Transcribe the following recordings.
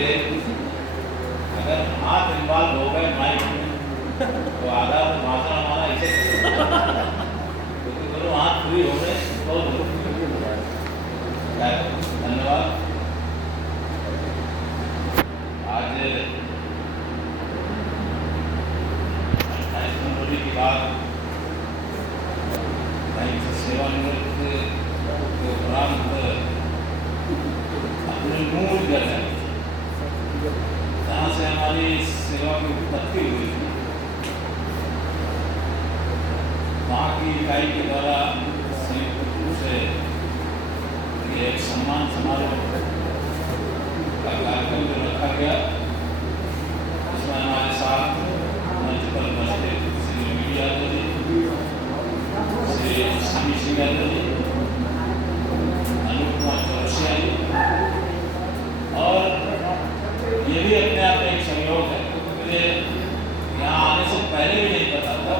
पहले अगर हाथ इन्वॉल्व हो गए माइक में तो आधा तो भाषण हमारा इसे क्योंकि दोनों हाथ फ्री हो गए तो धन्यवाद। आज 28 जनवरी की बात सेवानिवृत्त के उपरांत अपने मूल जगह जहाँ से हमारी सेवा की उत्पत्ति हुई थी वहाँ की इकाई के द्वारा संयुक्त रूप से ये एक सम्मान समारोह का कार्यक्रम जो रखा गया उसमें हमारे साथ मंच पर उपस्थित श्री मीडिया यादव जी, श्री स्वामी सिंह यादव जी, अनूप कुमार चौरसिया जी, और ये भी अपने आप में एक सहयोग है क्योंकि मुझे यहाँ आने से पहले भी नहीं पता था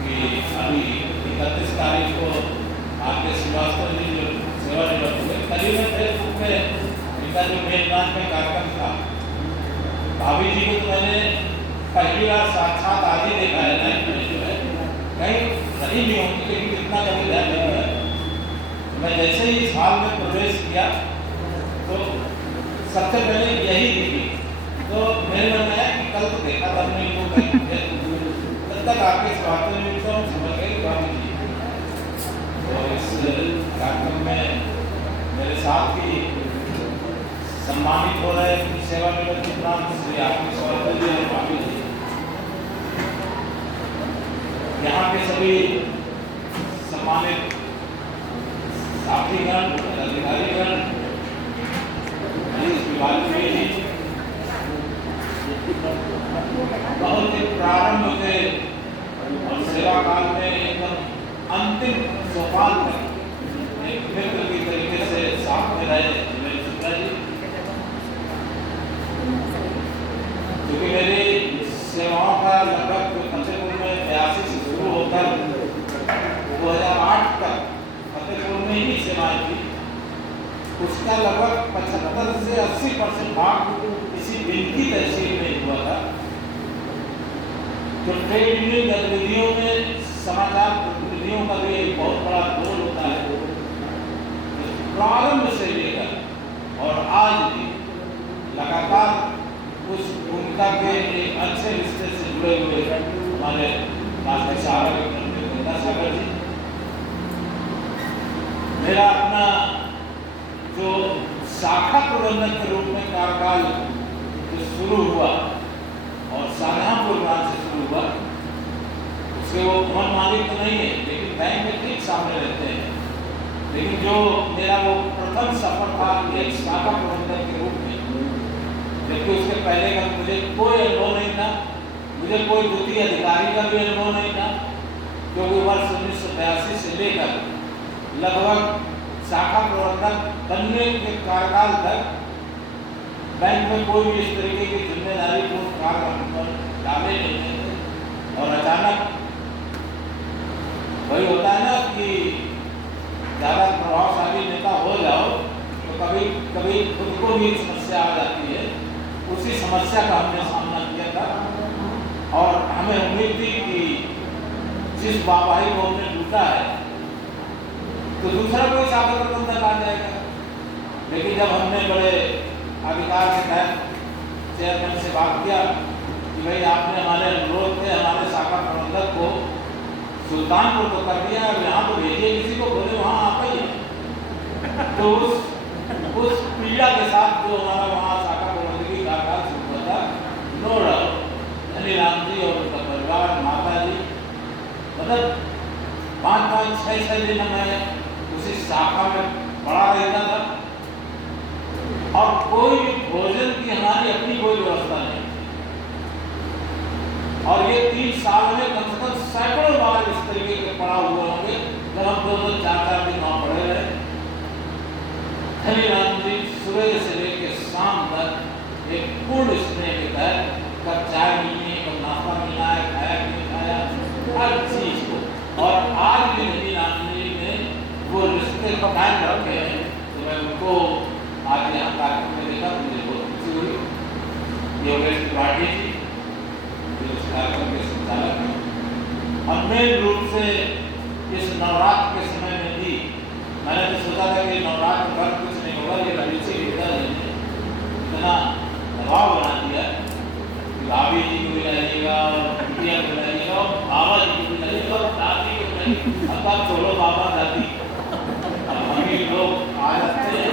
कि अभी 31 तारीख को आपके श्रीवास्तव जी जो सेवानिवृत्त हुए कल में फेसबुक में इनका जो मेलबान में कार्यक्रम था भाभी जी को तो मैंने पहली बार साक्षात आज ही देखा है लाइफ में जो है कहीं सही नहीं होती लेकिन कितना कभी ध्यान नहीं है। मैं जैसे ही इस हाल में प्रवेश किया तो सबसे पहले यही दिखी तो मेरे मन में आया कि कल तो देखा था नहीं तो कहीं तब तक आपके स्वास्थ्य में तो समझ गए भाभी जी। तो इस कार्यक्रम में मेरे साथ ही सम्मानित हो रहे सेवानिवृत्त उपरांत श्री आरपी स्वामी जी और भाभी जी, यहाँ के सभी सम्मानित साथीगण, अधिकारीगण, बहुत ही प्रारंभ से और सेवा काल में एकदम अंतिम सोपान तक एक मित्र की तरीके से साथ में रहे मेरे पिता जी, क्योंकि मेरी सेवाओं का लगभग फतेहपुर में 82 से शुरू होकर 2008 तक फतेहपुर में ही सेवाएं थी। उसका लगभग 75 से 80% भाग इसी बिनकी तहसील में हुआ था। तो ट्रेड यूनियन गतिविधियों में समाचार प्रतिनिधियों का भी एक बहुत बड़ा रोल होता है। प्रारंभ से लेकर और आज भी लगातार उस भूमिका के एक अच्छे रिश्ते से जुड़े हुए हमारे राष्ट्रीय सागर जी, मेरा अपना जो शाखा प्रबंधक के रूप में कार्यकाल जो शुरू हुआ और शाहजहांपुर ब्रांच से शुरू हुआ उसके वो मन मालिक तो नहीं है लेकिन बैंक में ठीक सामने रहते हैं। लेकिन जो मेरा वो प्रथम सफर था एक शाखा प्रबंधक के रूप में, जबकि उसके पहले का मुझे कोई अनुभव नहीं था, मुझे कोई द्वितीय अधिकारी का भी अनुभव नहीं था, क्योंकि वर्ष 1982 से लेकर लगभग शाखा प्रबंधक बनने के कार्यकाल तक बैंक में कोई भी इस तरीके की जिम्मेदारी पूर्ण कार्य डाले नहीं थे। और अचानक वही होता है ना कि ज़्यादा प्रभावशाली नेता हो जाओ तो कभी कभी खुद को भी समस्या आ जाती है। उसी समस्या का हमने सामना किया था और हमें उम्मीद थी कि जिस वाहवाही को हमने लूटा है तो दूसरा कोई शाखा प्रबंधक आ जाएगा। लेकिन जब हमने बड़े अधिकार के तहत चेयरमैन से बात किया कि भाई आपने हमारे अनुरोध पे हमारे शाखा प्रबंधक को सुल्तानपुर तो कर दिया और यहाँ तो भेजिए किसी को, बोले वहाँ आता ही है। तो उस पीड़ा के साथ जो हमारा वहाँ शाखा प्रबंधकी कार्यकाल शुरू हुआ था, नो डाउट धनीराम जी और उनका परिवार, माता जी, मतलब 5-6 दिन मैं उसी शाखा में पड़ा रहता था और कोई भी भोजन की हमारी अपनी कोई व्यवस्था नहीं। और ये 3 साल में कम से कम सैकड़ों बार इस तरीके के पड़ा हुए होंगे जब हम 2-4 दिन वहाँ पड़े रहे। धनीराम जी सुबह से लेकर शाम तक एक पूर्ण स्नेह के तहत कब चाय मिलनी है, कब नाश्ता मिलना है, खाया कि नहीं खाया, हर चीज को। और आज भी धनीराम जी ने वो रिश्ते कायम रखे हैं। तो मैं उनको आज यहाँ कार्यक्रम में देखा, मुझे बहुत से इस नवरात्र के समय में भी मैंने तो सोचा था कि नवरात्र भर कुछ नहीं होगा, ये ऋषि लीडर ने इतना दबाव बना दिया कि भाभी जी को भी लाइएगा और बिटिया को लाइएगा और बाबा जी को भी लाइएगा और दादी को लाइएगा। अब आप छोड़ो बाबा दादी, अब हम ही लोग आ जाते हैं।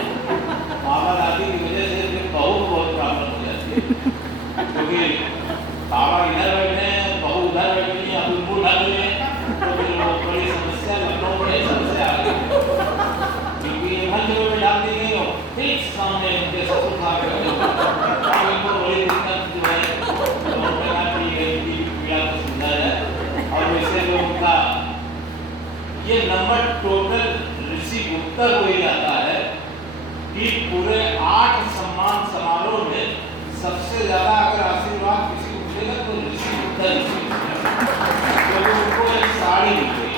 बाबा दादी की वजह से फिर बहुत प्रॉब्लम हो जाती है, क्योंकि बाबा इधर बैठे हैं, बहू उधर बैठी है, अब उनको ढल हैं, तो फिर वो बड़ी समस्या, लखनऊ में समस्या आ गई, क्योंकि मंदिर में डाल दी गई हो ठीक सामने उनके ससुर खा गए, उनको बड़ी दिक्कत जो है पीड़ा को समझा जाए। और वैसे लोगों का ये नंबर टोटल ऋषि गुप्ता को ही आता है कि पूरे 8 सम्मान समारोह में सबसे ज्यादा अगर आशीर्वाद किसी को मिलेगा तो ऋषि गुप्ता जी, क्योंकि उनको एक साड़ी मिल गई।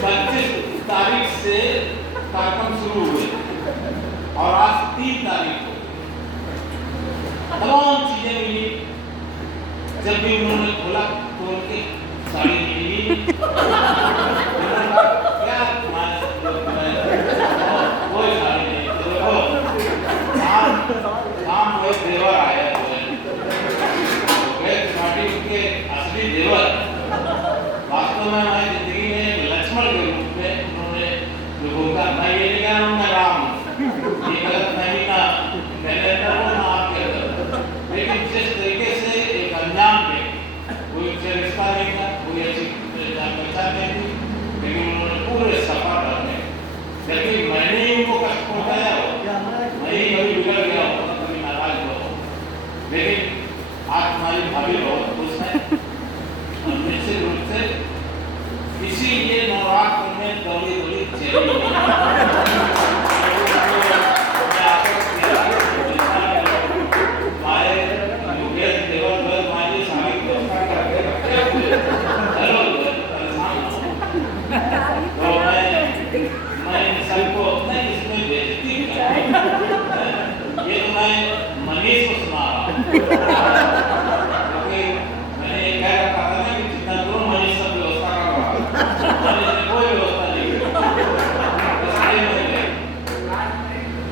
25 तारीख से कार्यक्रम शुरू हुए और आज 3 तारीख को तमाम चीजें मिली। जब भी उन्होंने खोला तो उनकी साड़ी मिली, क्या कोई साड़ी नहीं, तो देखो शाम हुए देवर आए हुए के असली देवर वास्तव में हमारी जिंदगी में लक्ष्मण के रूप में उन्होंने लोगों का मैं ये नहीं कह रहा हूँ मैं राम हूँ, ये गलत नहीं ना मेरे अंदर हो ना आपके अंदर, लेकिन जिस तरीके से एक अनजान में कोई उनसे रिश्ता नहीं था, कोई ऐसी पहचान नहीं थी, लेकिन उन्होंने पूरे सफर में जबकि मैंने ही उनको कष्ट पहुंचाया हो, मैं ही कभी बिगड़ गया हो, कभी नाराज हुआ हो, लेकिन आज हमारी भाभी बहुत खुश है। निश्चित रूप से इसीलिए नवरात्र में दौड़ी दौड़ी चली मनीष को सुना रहा हूँ, क्योंकि मैंने ये कह रखा था ना कि जितना दूर मनीष सब व्यवस्था कर रहा है, मनीष ने कोई व्यवस्था नहीं की,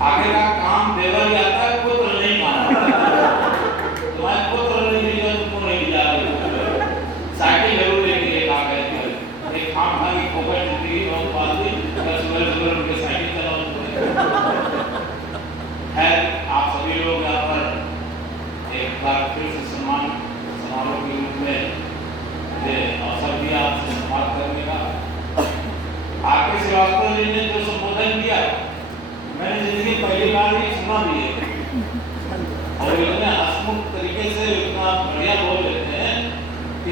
आगे का काम देवर ही आता है, पुत्र नहीं मानता, तुम्हारे पुत्र नहीं दिया तुमको नहीं दिया, साइकिल जरूर लेके एक आ गए थे, एक खाम खा की खोपड़ जिंदगी बहुत बात थी, सुबह उनके साइकिल चलाओ है। आप सभी लोग यहाँ पर एक बार फिर से सम्मान समारोह के रूप में अवसर दिया आपसे संवाद करने का। आके श्रीवास्तव जी ने जो संबोधन किया मैंने जिंदगी पहली बार ही सुना भी है, और इतने हंसमुख तरीके से इतना बढ़िया बोल लेते हैं,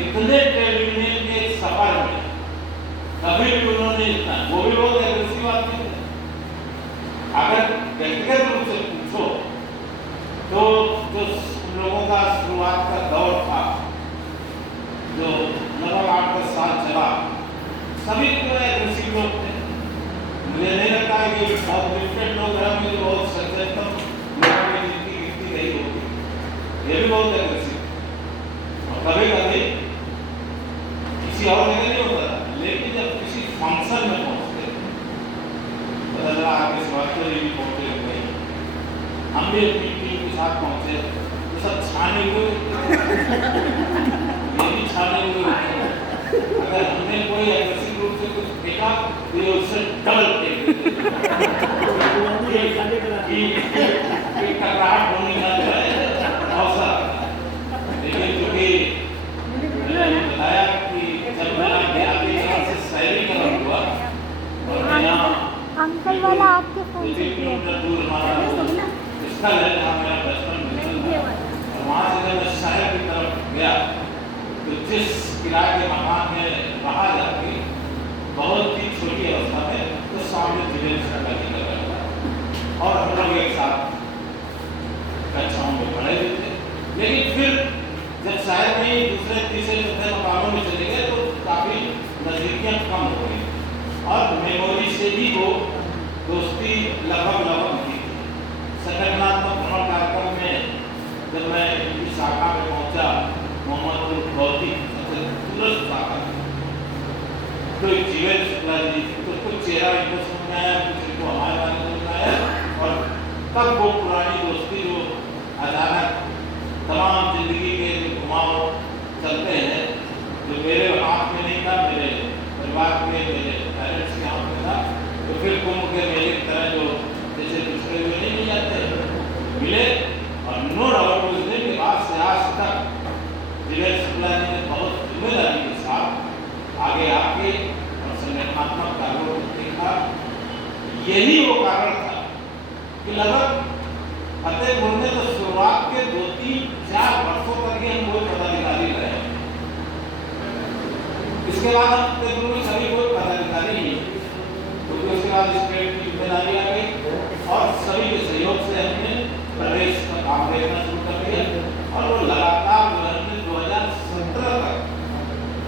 इतने टेलीविजन के सफर में कभी भी उन्होंने इतना वो भी बहुत एग्रेसिव आदमी थे। अगर व्यक्तिगत रूप से पूछो तो जो लोगों का शुरुआत का दौर था जो लगभग 8-10 साल चला, सभी तो एग्रेसिव लोग थे। मुझे नहीं लगता है कि बहुत लिमिटेड लोग हैं जो बहुत सचेतन लोगों की जिंदगी गिरती रही होगी, ये भी बहुत एग्रेसिव। और कभी कभी किसी और जगह नहीं होता था, लेकिन जब किसी फंक्शन में पहुंचते पता चला आगे स्वास्थ्य भी पहुंचे हुए, हम भी अपनी टीम के साथ पहुंचे तो सब छाने हुए, ये भी छाने हुए। अगर हमने कोई एग्रेसिव रूप से कुछ देखा तो ये उससे डबल फेंक टकराहट होने का जो है अवसर। लेकिन क्योंकि मैंने बताया कि जब मेरा आगे से शहरी कदम हुआ और मैं अंकल वाला आपके फोन से किलोमीटर दूर हमारा स्थल है जहाँ मेरा बचपन बीता और वहाँ से जब मैं शहर की तरफ गया तो जिस किराए के मकान में रहा जाके बहुत ही छोटी अवस्था में तो सामने जिले में निकल रहा था और हम लोग एक साथ कक्षाओं में पढ़े हुए थे। लेकिन फिर जब शहर में दूसरे तीसरे चौथे मकानों में चले गए तो काफ़ी नजदीकियाँ कम हो गई और मेमोरी से भी वो दोस्ती लगभग नहीं थी। संगठनात्मक भ्रमण कार्यक्रम में जब मैं इस शाखा में पहुंचा मोहम्मदपुर भौतिक तो जीवन शुक्ला जी, तो कुछ चेहरा इनको समझ में आया, कुछ इनको हमारे बारे में समझ में आया। और तब वो पुरानी दोस्ती जो अचानक तमाम जिंदगी के जो घुमाव चलते हैं, जो मेरे हाथ में नहीं था, मेरे परिवार के, मेरे पेरेंट्स के हाथ में था, तो फिर कुंभ के मेले की तरह जो जैसे दूसरे हुए नहीं जाते मिले। और नो डाउट उस दिन के बाद से आज तक जीवन शुक्ला जी ने बहुत जिम्मेदारी के साथ आगे आके और संगठनात्मक कार्यों को देखा। यही वो कारण था कि लगभग फतेहपुर में तो शुरुआत के 2-3-4 वर्षों तक ही हम कोई पदाधिकारी रहे। इसके बाद हम फतेहपुर में सभी कोई पदाधिकारी नहीं, क्योंकि उसके बाद स्टेट की जिम्मेदारी आ गई और सभी के सहयोग से हमने प्रदेश का काम देखना शुरू कर दिया। और वो लगातार जो हमने 2017 तक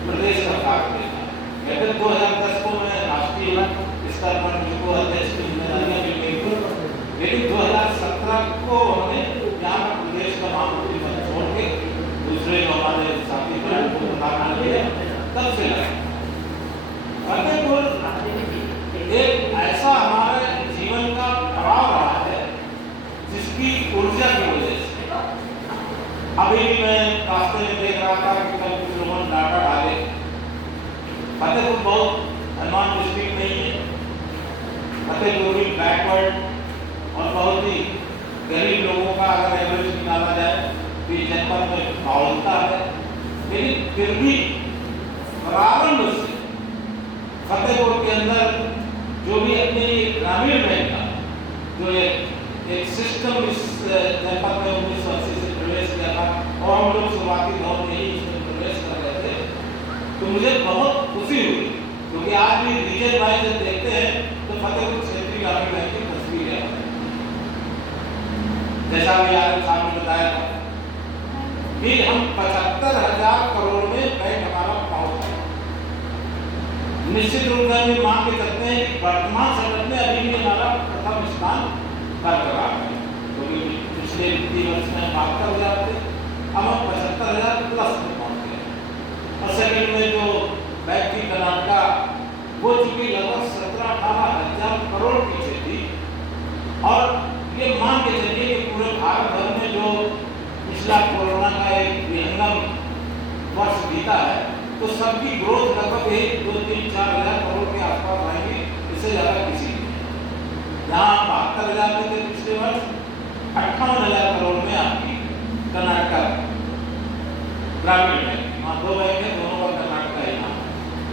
प्रदेश का काम देखा। कहते 2010 को मैं राष्ट्रीय स्तर पर मुझको अध्यक्ष की जिम्मेदारियां मिल गई थी, लेकिन 2017 को हमने यहाँ पर प्रदेश का महामंत्री पद छोड़ के दूसरे जो हमारे साथी थे उनको प्रधान किया। तब से लगा फतेहपुर एक ऐसा हमारे जीवन का पड़ाव रहा है जिसकी ऊर्जा की वजह से। अभी भी मैं रास्ते में देख रहा था कि कल कुछ लोगों ने डाटा डाले, फतेहपुर बहुत धनवान डिस्ट्रिक्ट नहीं है, फतेहपुर भी बैकवर्ड और बहुत ही गरीब लोगों का अगर एवरेज निकाला जाए तो ये जनपद में बावलता है। लेकिन फिर भी प्रारंभ से फतेहपुर के अंदर जो भी अपने ग्रामीण बैंक का जो एक सिस्टम इस जनपद में 1980 से प्रवेश किया था और हम लोग शुरुआती दौर में ही इसमें प्रवेश कर रहे थे, तो मुझे बहुत खुशी हुई। क्योंकि आज भी रीजन वाइज जब देखते हैं तो फतेहपुर क्षेत्रीय ग्रामीण बैंक की तस्वीर है, जैसा भी आगे साहब ने बताया था कि हम 75,000 करोड़ में बैंक हमारा पहुंच गया। निश्चित रूप से हम मान के चलते हैं कि वर्तमान संकट में अभी भी हमारा प्रथम स्थान बरकरार है, क्योंकि पिछले 3 वर्ष में 72,000 थे, अब हम 75,000 प्लस में पहुंच गए। और सेकंड में जो बैंक की कर्नाटक वो चूंकि लगभग 17-18,000 करोड़ पीछे थी। और ये मान के चलिए कि पूरे भारत भर में जो पिछला कोरोना का एक विहंगम वर्ष बीता है, तो सबकी ग्रोथ लगभग यही 2-3-4,000 करोड़ के आसपास आएंगे, इससे ज्यादा किसी नहीं। यहाँ 72,000 में थे पिछले वर्ष, 58,000 करोड़ में आपकी कर्नाटक ग्रामीण बैंक, वहाँ 2 बैंक है, दोनों का कर्नाटक है, यहाँ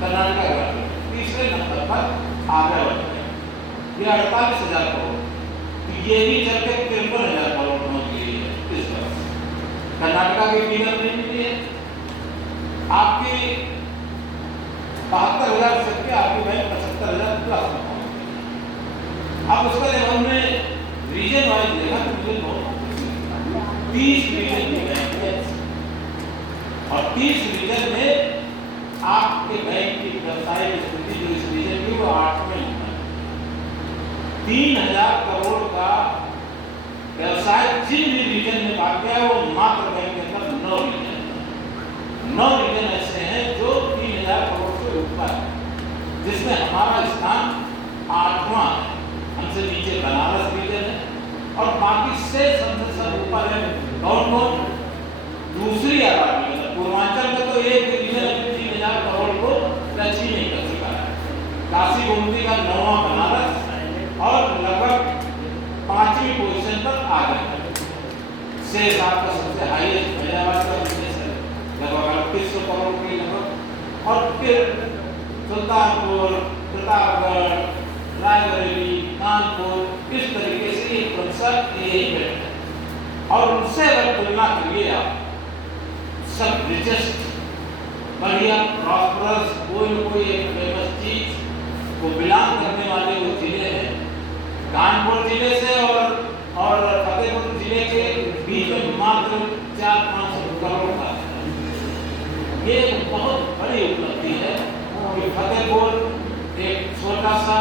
कर्नाटक ग्रामीण तीसरे नंबर पर आगे बढ़ गए। ये 48,000 करोड़, ये भी चल के 53,000 करोड़ पहुंच गई है इस वर्ष। कर्नाटका की कीमत नहीं मिली है आपकी 72,000 से के आपकी बैंक 75,000 प्लस में पहुंच गई। अब उसका जब हमने रीजन वाइज देखा तो मुझे बहुत 30 रीजन की बैंक है और 30 रीजन में आपके बैंक की व्यवसायिक स्थिति जो इस रीजन की वो 8वें नंबर 3,000 करोड़ का व्यवसाय जिन भी रीजन में बात किया है वो मात्र बैंक के अंदर 9 रीजन ऐसे हैं जो 3,000 करोड़ से ऊपर है, जिसमें हमारा स्थान 8वां है। हमसे नीचे बनारस रीजन है और बाकी से सब ऊपर है। कौन दूसरी आबादी है पूर्वांचल में तो एक रीजन 3,000 करोड़ को टच ही नहीं कर सका है। काशी गोमती का 9वां बनारस और लगभग 5वीं पोजीशन पर आ गए। शेष आपका सबसे हाईएस्ट फैजाबाद का बिजनेस है लगभग 3800 करोड़ की लगभग, और फिर सुल्तानपुर, प्रतापगढ़, रायबरेली, कानपुर, इस तरीके से ये प्रतिशत यही बैठे हैं। और उनसे अगर तुलना करिए आप सब रिचेस्ट बढ़िया प्रॉस्परस कोई न कोई एक फेमस चीज को बिलोंग करने वाले वो जिले हैं कानपुर जिले से और फतेहपुर जिले के बीच में मात्र 400-500 करोड़ का ये बहुत बड़ी उपलब्धि है कि फतेहपुर एक छोटा सा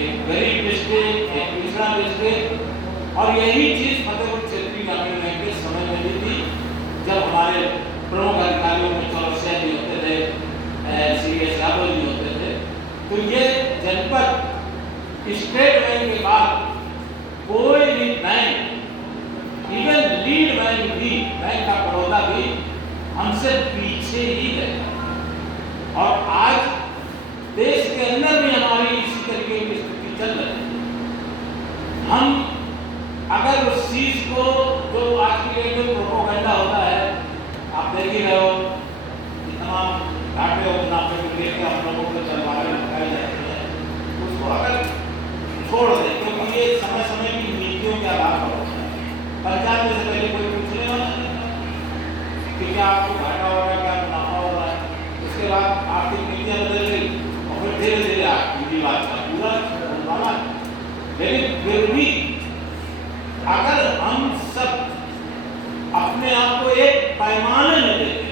एक गरीब डिस्ट्रिक्ट, एक पिछड़ा डिस्ट्रिक्ट, और यही चीज फतेहपुर क्षेत्रीय ग्रामीण बैंक के समय में भी थी जब हमारे प्रमुख अधिकारियों में चौरसिया जी होते थे, CS यादव जी होते थे, स्टेट बैंक के बाद कोई भी बैंक, इवन लीड बैंक भी, बैंक ऑफ बड़ौदा भी हमसे पीछे ही गया। और आज देश के अंदर भी हमारी इसी तरीके की स्थिति चल रही है। हम अगर उस चीज को जो आज की डेट में प्रोपोगंडा होता है, आप देख ही रहे हो कि तमाम घाटे और मुनाफे को लेकर हम लोगों को चलवाने लगाई जाती है, उसको अगर छोड़ दें, क्योंकि ये समय समय की नीतियों के आधार पर होता है। पंचायत में से पहले कोई पूछ लेगा कि क्या आपको घाटा हो रहा है, क्या मुनाफा हो रहा है, उसके बाद आर्थिक नीतियां बदल गई और फिर धीरे धीरे आपकी बात का पूरा बोलना। लेकिन फिर भी अगर हम सब अपने आप को एक पैमाने में देखें,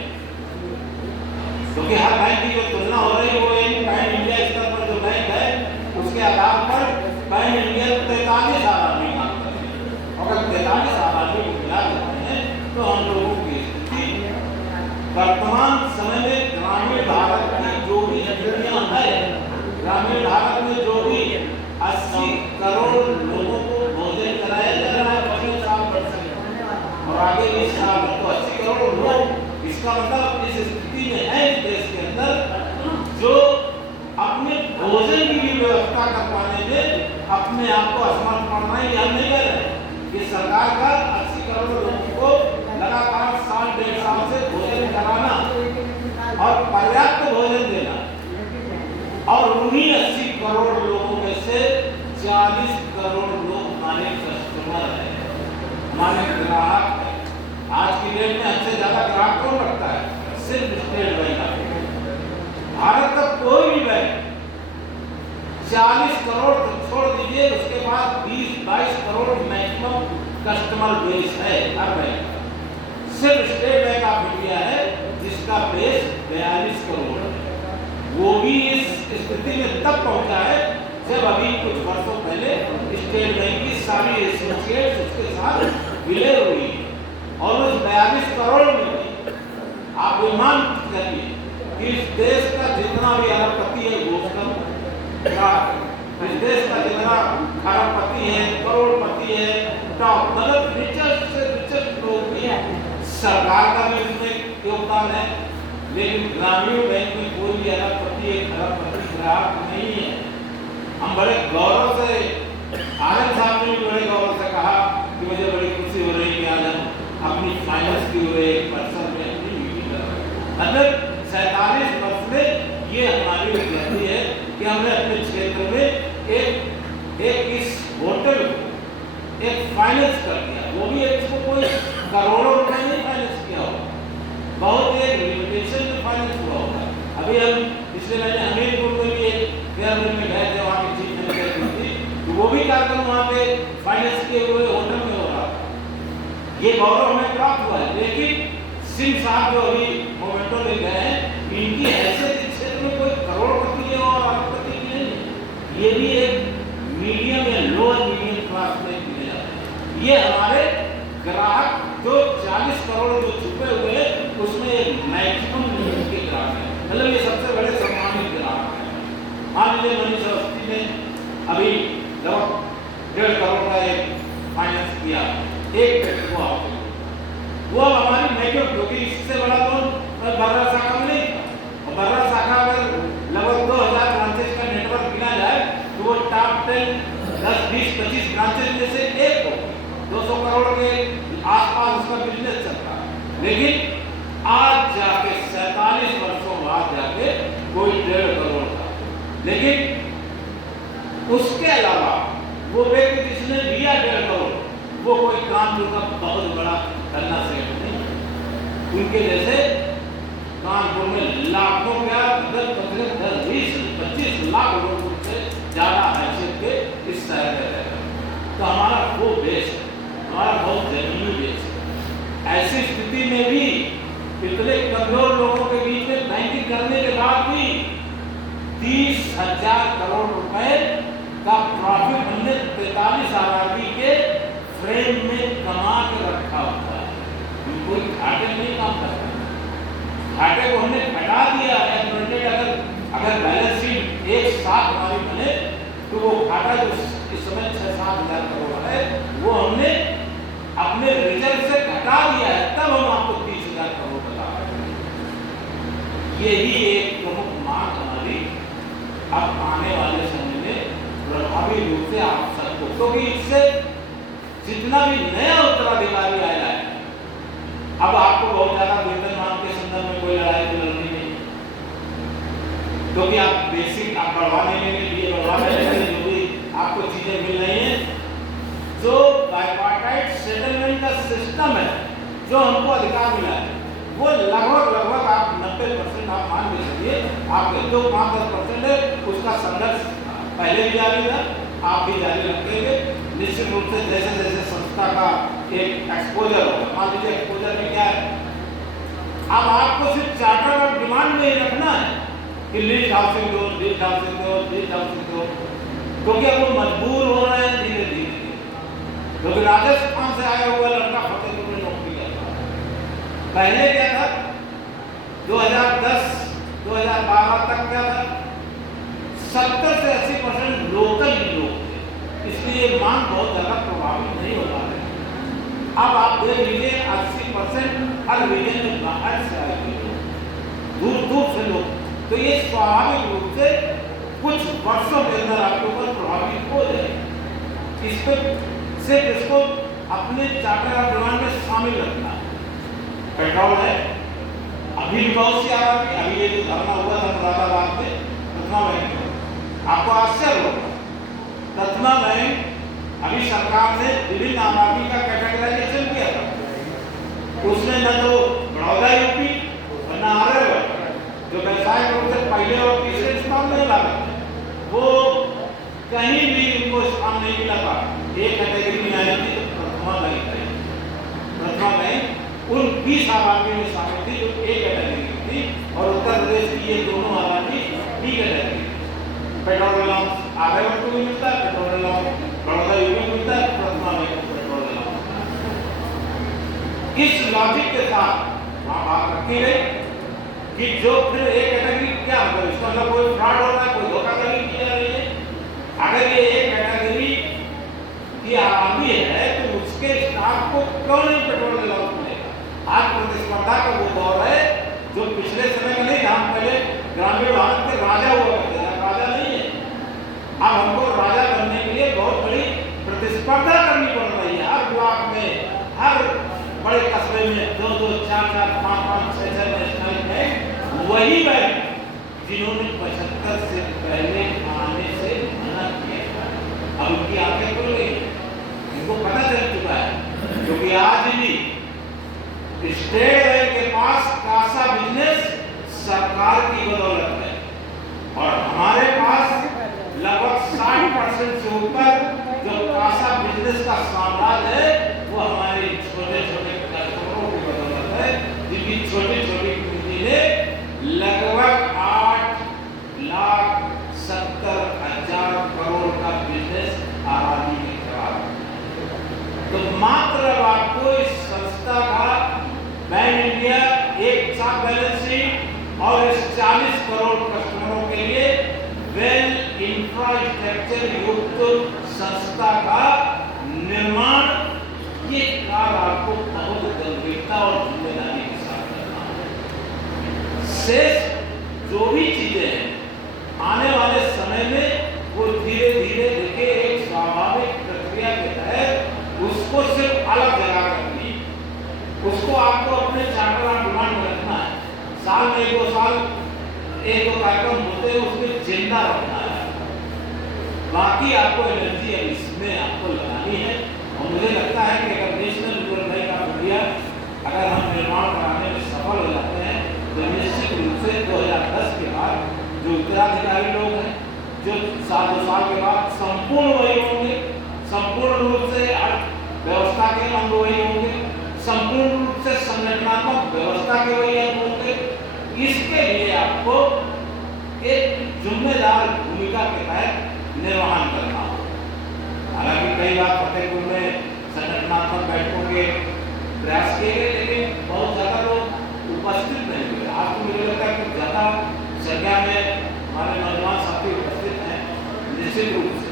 क्योंकि हर बैंक की जो तुलना हो रही है वो एक बैंक इंडिया स्तर पर जो बैंक है उसके आधार पर बैंक इंडिया 43 आदमी काम करते हैं। अगर 43 आदमी को मिला देते हैं तो हम लोगों की स्थिति वर्तमान समय में ग्रामीण भारत की जो भी स्थितियां है, ग्रामीण भारत में जो भी 80 करोड़ लोगों को भोजन कराया जा रहा है 50% और आगे 20 साल तो 80 करोड़ लोग, इसका मतलब इस स्थिति में है इस देश के अंदर जो अपने भोजन की भी व्यवस्था कर पाने में अपने आप को असमर्थ पड़ना ही हम नहीं कर रहे। ये सरकार का 80 करोड़ लोगों को लगातार साल 1.5 साल से भोजन कराना और पर्याप्त भोजन देना, और उन्हीं 80 करोड़ लोगों में से 40 करोड़ लोग हमारे कस्टमर हैं, हमारे ग्राहक हैं। आज की डेट में हमसे ज्यादा ग्राहक कौन रखता है? सिर्फ स्टेट बैंक। भारत का कोई भी बैंक 40 करोड़ तो छोड़ दीजिए, उसके बाद 20-22 करोड़ मैक्सिमम कस्टमर बेस है हर बैंक का। सिर्फ स्टेट बैंक ऑफ इंडिया है जिसका बेस 42 करोड़ है। वो भी इस स्थिति में तब पहुंचा है जब अभी कुछ वर्षों पहले स्टेट बैंक की सारी एसोसिएट्स उसके साथ विलय हुई और उस 42 करोड़ में आप अनुमान करिए कि इस देश का जितना भी अरबपति है वो कम, इस देश का जितना खरबपति है, करोड़पति है, टॉप मतलब रिचेस्ट से रिचेस्ट लोग भी हैं। सरकार का भी इसमें योगदान है, लेकिन ग्रामीण बैंक में कोई भी अरबपति एक खरबपति ग्राहक नहीं है। हम बड़े गौरव से, आनंद साहब ने भी बड़े गौरव से कहा कि मुझे बड़ी खुशी हो रही है कि आज हम अपनी फाइनेंस की हो एक पर्सन में अपनी मीटिंग कर रहे हैं। मतलब 47 वर्ष में ये हमारी उपलब्धि है कि हमने अपने क्षेत्र में एक इस होटल को एक फाइनेंस कर दिया, वो भी इसको कोई करोड़ों रुपए नहीं फाइनेंस किया होगा, बहुत एक लिमिटेशन में फाइनेंस हुआ होगा। अभी हम पिछले महीने हमीरपुर में भी एक फेयर में गए थे, वहाँ की चीफ मिनिस्टर थी, तो वो भी कार्यक्रम वहाँ पे फाइनेंस किए हुए होटल में हो रहा था। ये गौरव हमें प्राप्त हुआ है। लेकिन सिंह साहब जो अभी मोमेंटो ले गए हैं, इनकी हैसियत इस क्षेत्र में कोई करोड़पति है और अरबपति नहीं है, ये भी एक मीडियम या लोअर मीडियम क्लास में गिने जाते हैं। ये हमारे ग्राहक जो 40 करोड़ जो छुपे हुए हैं उसमें एक मैक्सिमम मीडियम के ग्राहक है, मतलब ये सबसे बड़े सम्मानित ग्राहक है। मान लीजिए मनीष अवस्थी ने अभी लगभग 1.5 करोड़ का एक फाइनेंस किया एक व्यक्ति वो अब हमारी मेजर, क्योंकि इससे बड़ा लोन बर्रा शाखा में नहीं था, और बर्रा शाखा अगर लगभग 2000 ब्रांचेस का नेटवर्क गिना जाए तो वो टॉप 10, 10, 20, 25 ब्रांचेस में से एक हो, 200 करोड़ के आसपास उसका बिजनेस चलता है। लेकिन आज जाके 47 वर्षों बाद जाके कोई 1.5 करोड़ था। लेकिन उसके अलावा वो व्यक्ति जिसने लिया 1.5 करोड़, वो कोई काम जो का बहुत बड़ा करना सेठ नहीं, उनके जैसे कानपुर में लाखों क्या 10, 20, 25 लाख लोगों से ज्यादा हैसियत के इस शहर में रहते हैं। तो हमारा वो बेस है, हमारा बहुत जमीनी बेस है। ऐसी स्थिति में भी इतने कमजोर लोगों के बीच में बैंकिंग करने के बाद भी 30,000 करोड़ रुपए का प्रॉफिट हमने 43 आबादी के फ्रेम में कमा के रखा हुआ है। कोई घाटे में नहीं काम करता, घाटे को हमने घटा दिया है। अगर बैलेंस शीट एक साथ हमारी बने तो तो वो घाटा जो इस समय 6-7 हज़ार करोड़ है वो हमने अपने रिजर्व से घटा दिया है, तब हम आपको 30,000 करोड़ बता रहे हैं। यही एक प्रमुख मांग हमारी अब आने वाले समय में प्रभावी रूप से आप सबको, क्योंकि इससे जितना भी नया उत्तराधिकारी आया है, अब आपको बहुत ज्यादा वेतनमान के संदर्भ में कोई लड़ाई लड़नी नहीं, क्योंकि आप बेसिक आप बढ़वाने के लिए बढ़वाने के लिए जो भी आपको चीजें मिल रही हैं, जो बाइपार्टाइट सेटलमेंट का सिस्टम है जो हमको अधिकार मिला है, वो लगभग आप 90% आप मान के चलिए, आपके जो 5-10% है उसका संघर्ष पहले भी जारी था, आप भी जारी रखेंगे। निश्चित रूप से जैसे जैसे संस्था का एक एक्सपोजर होगा, मान लीजिए एक्सपोजर में क्या है, अब आपको सिर्फ चार्टर ऑफ डिमांड में ही रखना है कि लीज हाउसिंग दो, लीज हाउसिंग दो, लीज हाउसिंग दो, क्योंकि अब वो मजबूर हो रहे हैं धीरे धीरे, क्योंकि राजस्थान से आया हुआ लड़का फतेहपुर में नौकरी करता है। पहले क्या था, 2010-2012 तक क्या था, 70 से 80% लोकल लोग थे, इसलिए मांग बहुत ज्यादा प्रभावित नहीं हो पा रही। अब आप देख लीजिए 80% हर रीजन में बाहर से आए हुए लोग, दूर दूर से लोग, तो ये स्वाभाविक रूप से कुछ वर्षों के अंदर आपके ऊपर प्रभावित हो जाए। इस पर सिर्फ इसको अपने चार्टर ऑफ डिमांड में शामिल रखना। पेट्रोल है, अभी भी बहुत सी आबादी, अभी ये जो धरना हुआ था मुरादाबाद में प्रथमा बैंक में, आपको आश्चर्य होगा, प्रथमा बैंक अभी सरकार ने विभिन्न आबादी का कैटेगराइजेशन किया था, उसने न तो बड़ौदा यूपी और न आर्यवर्त जो व्यवसायिक रूप से पहले और तीसरे स्थान में लगा, वो कहीं भी उनको स्थान नहीं मिला था। एक कैटेगरी में आई थी तो प्रथमा बैंक आई, प्रथमा बैंक उन 20 आबादी में शामिल थी जो एक कैटेगरी की थी, और उत्तर प्रदेश की ये दोनों आबादी B category. Petrol allowance Aryavart को भी मिलता है, पेट्रोल अलाउंस बड़ौदा यूपी को मिलता है, प्रथमा बैंक को पेट्रोल अलाउंस। इस लॉजिक के साथ वहां बात रखी गई कि जो फिर एक कैटेगरी क्या मतलब, इसका मतलब कोई फ्रॉड हो रहा है, कोई धोखाधड़ी की जा रही है। अगर ये एक कैटेगरी की आबादी है तो उसके स्टाफ को क्यों नहीं पेट्रोल अलाउंस मिलेगा। आज प्रतिस्पर्धा का वो दौर है जो पिछले समय में नहीं था, हम पहले ग्रामीण भारत के राजा हुआ करते थे, राजा नहीं है। अब हमको राजा बनने के लिए बहुत बड़ी प्रतिस्पर्धा करनी पड़ रही है, हर ब्लॉक में, हर बड़े कस्बे में 2-2, 4-4, 5-5, 6-6 नेशनल बैंक, वही बैंक जिन्होंने 75 से पहले आने से मना किया था, अब उनकी आंखें खुल गई, इनको पता चल चुका है। क्योंकि आज भी स्टेट बैंक के पास कासा बिजनेस सरकार की बदौलत है, और हमारे पास लगभग 60% से ऊपर जो कासा बिजनेस का साम्राज्य है वो हमारे छोटे छोटे कस्टमरों की बदौलत है, जिनकी छोटी छोटी पूंजी ने लगभग 8,70,000 करोड़ का बिजनेस आबादी में करा। तो मात्र अब आपको इस संस्था का बैंक इंडिया एक साथ बैलेंस शीट और इस 40 करोड़ कस्टमरों के लिए वेल इंफ्रास्ट्रक्चर युक्त संस्था का निर्माण, ये कार्य आपको बहुत गंभीरता और जिम्मेदारी के साथ करना है। शेष जो भी चीजें हैं आने वाले समय में वो धीरे धीरे देखिए एक स्वाभाविक प्रक्रिया के तहत उसको सिर्फ अलग जगह रखनी, उसको आपको अपने चार्टर ऑफ डिमांड में रखना है। साल में 1-2 साल 1-2 कार्यक्रम होते हैं, उसमें जिंदा रखना है। बाकी आपको एनर्जी अब इसमें आपको लगानी है, और मुझे लगता है कि अगर national rural bank of India अगर हम निर्माण कराने में सफल हो जाते हैं तो निश्चित रूप से 2010 के बाद जो उत्तराधिकारी लोग हैं, जो 7-2 साल के बाद संपूर्ण वही होंगे, संपूर्ण रूप से व्यवस्था के अंग वही होंगे, संपूर्ण रूप से संगठनात्मक व्यवस्था के वही अंग होंगे। इसके लिए आपको एक जिम्मेदार भूमिका के तहत निर्वहन करना हो। हालांकि कई बार फतेहपुर में संगठनात्मक बैठकों के प्रयास किए गए, लेकिन बहुत ज्यादा लोग उपस्थित नहीं हुए। आज तो मुझे लगता है कि ज्यादा संख्या में हमारे नौजवान साथी उपस्थित हैं, निश्चित रूप से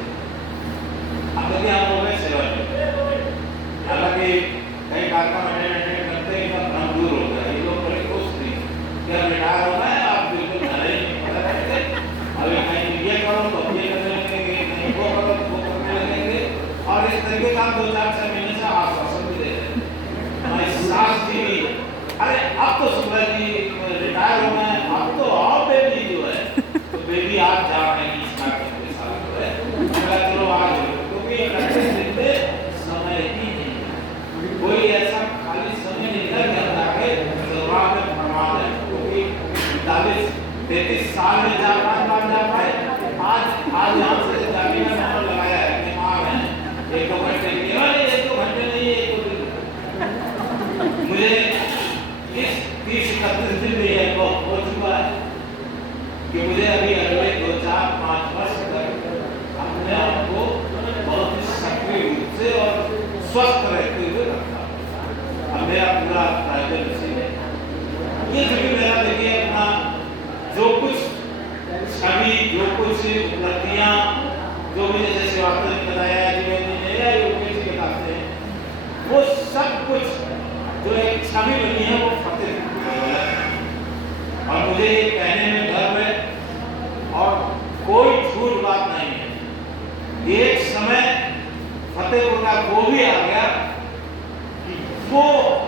अब तो शुक्ला जी रिटायर हो गए, अब तो और बेबी जो है, तो बेबी आज जा रहे हैं इस बात के साथ जो है, मैं चलो आज क्योंकि 31 दिन में समय ही नहीं, कोई ऐसा खाली समय निकल जाता है जरूरत में प्रमाद है, क्योंकि 43 साल में जा पाए, आज यहाँ से जाने का नंबर लगाया है, दिमाग है, 1-2 घंटे की, अरे 1-2 घंटे नहीं, 1-2 दिन, मुझे इस 30-31 दिन में यह हो चुका है कि मुझे अभी अगले 2-4-5 वर्ष तक अपने आप को बहुत ही सक्रिय रूप से और स्वस्थ रहते हुए रखा। अब मेरा पूरा प्राइवेट इसी है, ये जो भी मेरा देखिए अपना जो कुछ छवि, जो कुछ उपलब्धियाँ, जो भी जैसे सेवाकृत ने बताया, जीवन ने या योगेश जी बताते हैं, वो सब कुछ जो एक छवि बनी है वो फतेहपुर है और मुझे ये कहने में गर्व है और कोई झूठ बात नहीं है। एक समय फतेहपुर का वो भी आ गया कि वो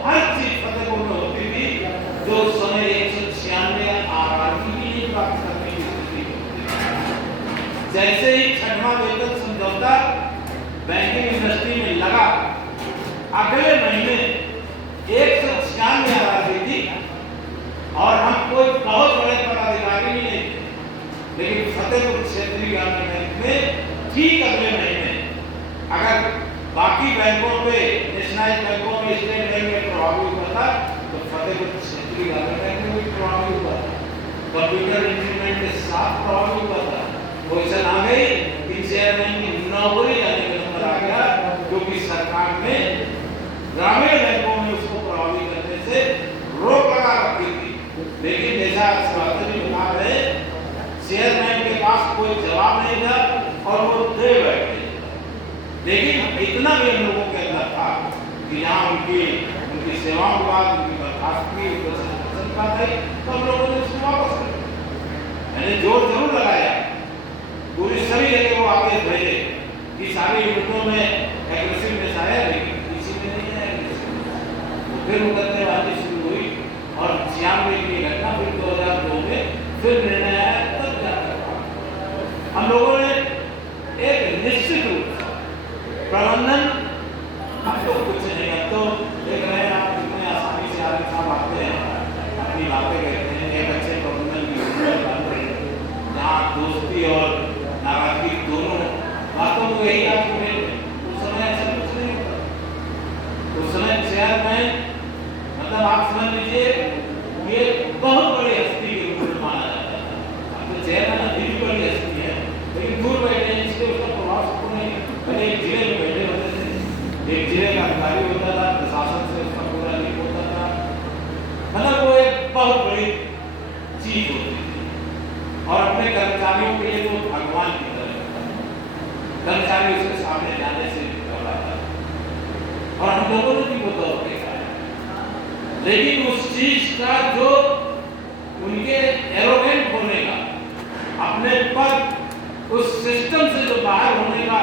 हर चीज फतेहपुर में होती थी जो उस समय 196 आबादी भी नहीं प्राप्त करने की स्थिति होती थी। जैसे ही 6वां वेतन समझौता बैंकिंग इंडस्ट्री में लगा, अगले महीने 196 आबादी थी और हम कोई बहुत बड़े पदाधिकारी भी नहीं थे, लेकिन फतेहपुर क्षेत्रीय ग्रामीण बैंक में ठीक अगले महीने अगर बाकी बैंकों पे, नेशनलाइज बैंकों में, स्टेट बैंक में प्रभावी हुआ था, तो फतेहपुर क्षेत्रीय ग्रामीण बैंक में भी प्रभावी हुआ था, कंप्यूटर इंक्रीमेंट के साथ प्रभावी हुआ था। पोजीशन आ गई कि चेयरमैन की नौकरी जाने का नंबर आ गया, क्योंकि सरकार ने ग्रामीण बैंकों में उसको प्रभावी करने से रोक लगा रखी थी। लेकिन जैसा सभापति बता रहे, चेयरमैन के पास कोई जवाब नहीं था और वो दे बैठे, लेकिन इतना भी हम लोगों के अंदर था कि यहाँ उनकी सेवाओं के बाद उनकी बर्खास्तगी पसंद आई, तो हम लोगों ने उसको वापस कर दिया। मैंने जोर जरूर लगाया, पूरी सभी जगह वो आदेश भेजे कि सारी यूनिटों में एग्रेसिवनेस आया, लेकिन किसी में नहीं आया। तो फिर मुकदमेबाजी शुरू हुई और 96 की घटना, फिर 2002 में फिर निर्णय आया, तब जाकर हम लोगों ने एक निश्चित रूप प्रबंधन, अब तो कुछ नहीं, अब तो देख रहे हैं आप कितने आसानी से आगे साहब आते हैं, अपनी बातें कहते हैं, एक अच्छे प्रबंधन की बन रही है, जहाँ दोस्ती और नाराजगी दोनों बातों को यही आप सुने। उस समय ऐसा कुछ नहीं होता, उस समय चेयरमैन मतलब आप समझ लीजिए ये बहुत बड़ी हस्ती के रूप में माना जाता था। अब तो चेयरमैन अभी भी बड़ी हस्ती है, लेकिन दूर बैठे हैं, इसलिए उसका प्रभाव सबको नहीं। पहले एक जिले में बैठे होते थे, एक जिले का अधिकारी होता था, प्रशासन से उसका पूरा लिंक होता था, मतलब वो एक बहुत बड़ी चीज होती थी और अपने कर्मचारियों के लिए वो भगवान की तरह होता था। कर्मचारी उसके सामने जाने से घबराता था और हम लोगों ने भी वो दौर देखा है, लेकिन उस चीज का जो उनके एरोगेंट होने का, अपने पर उस सिस्टम से जो बाहर होने का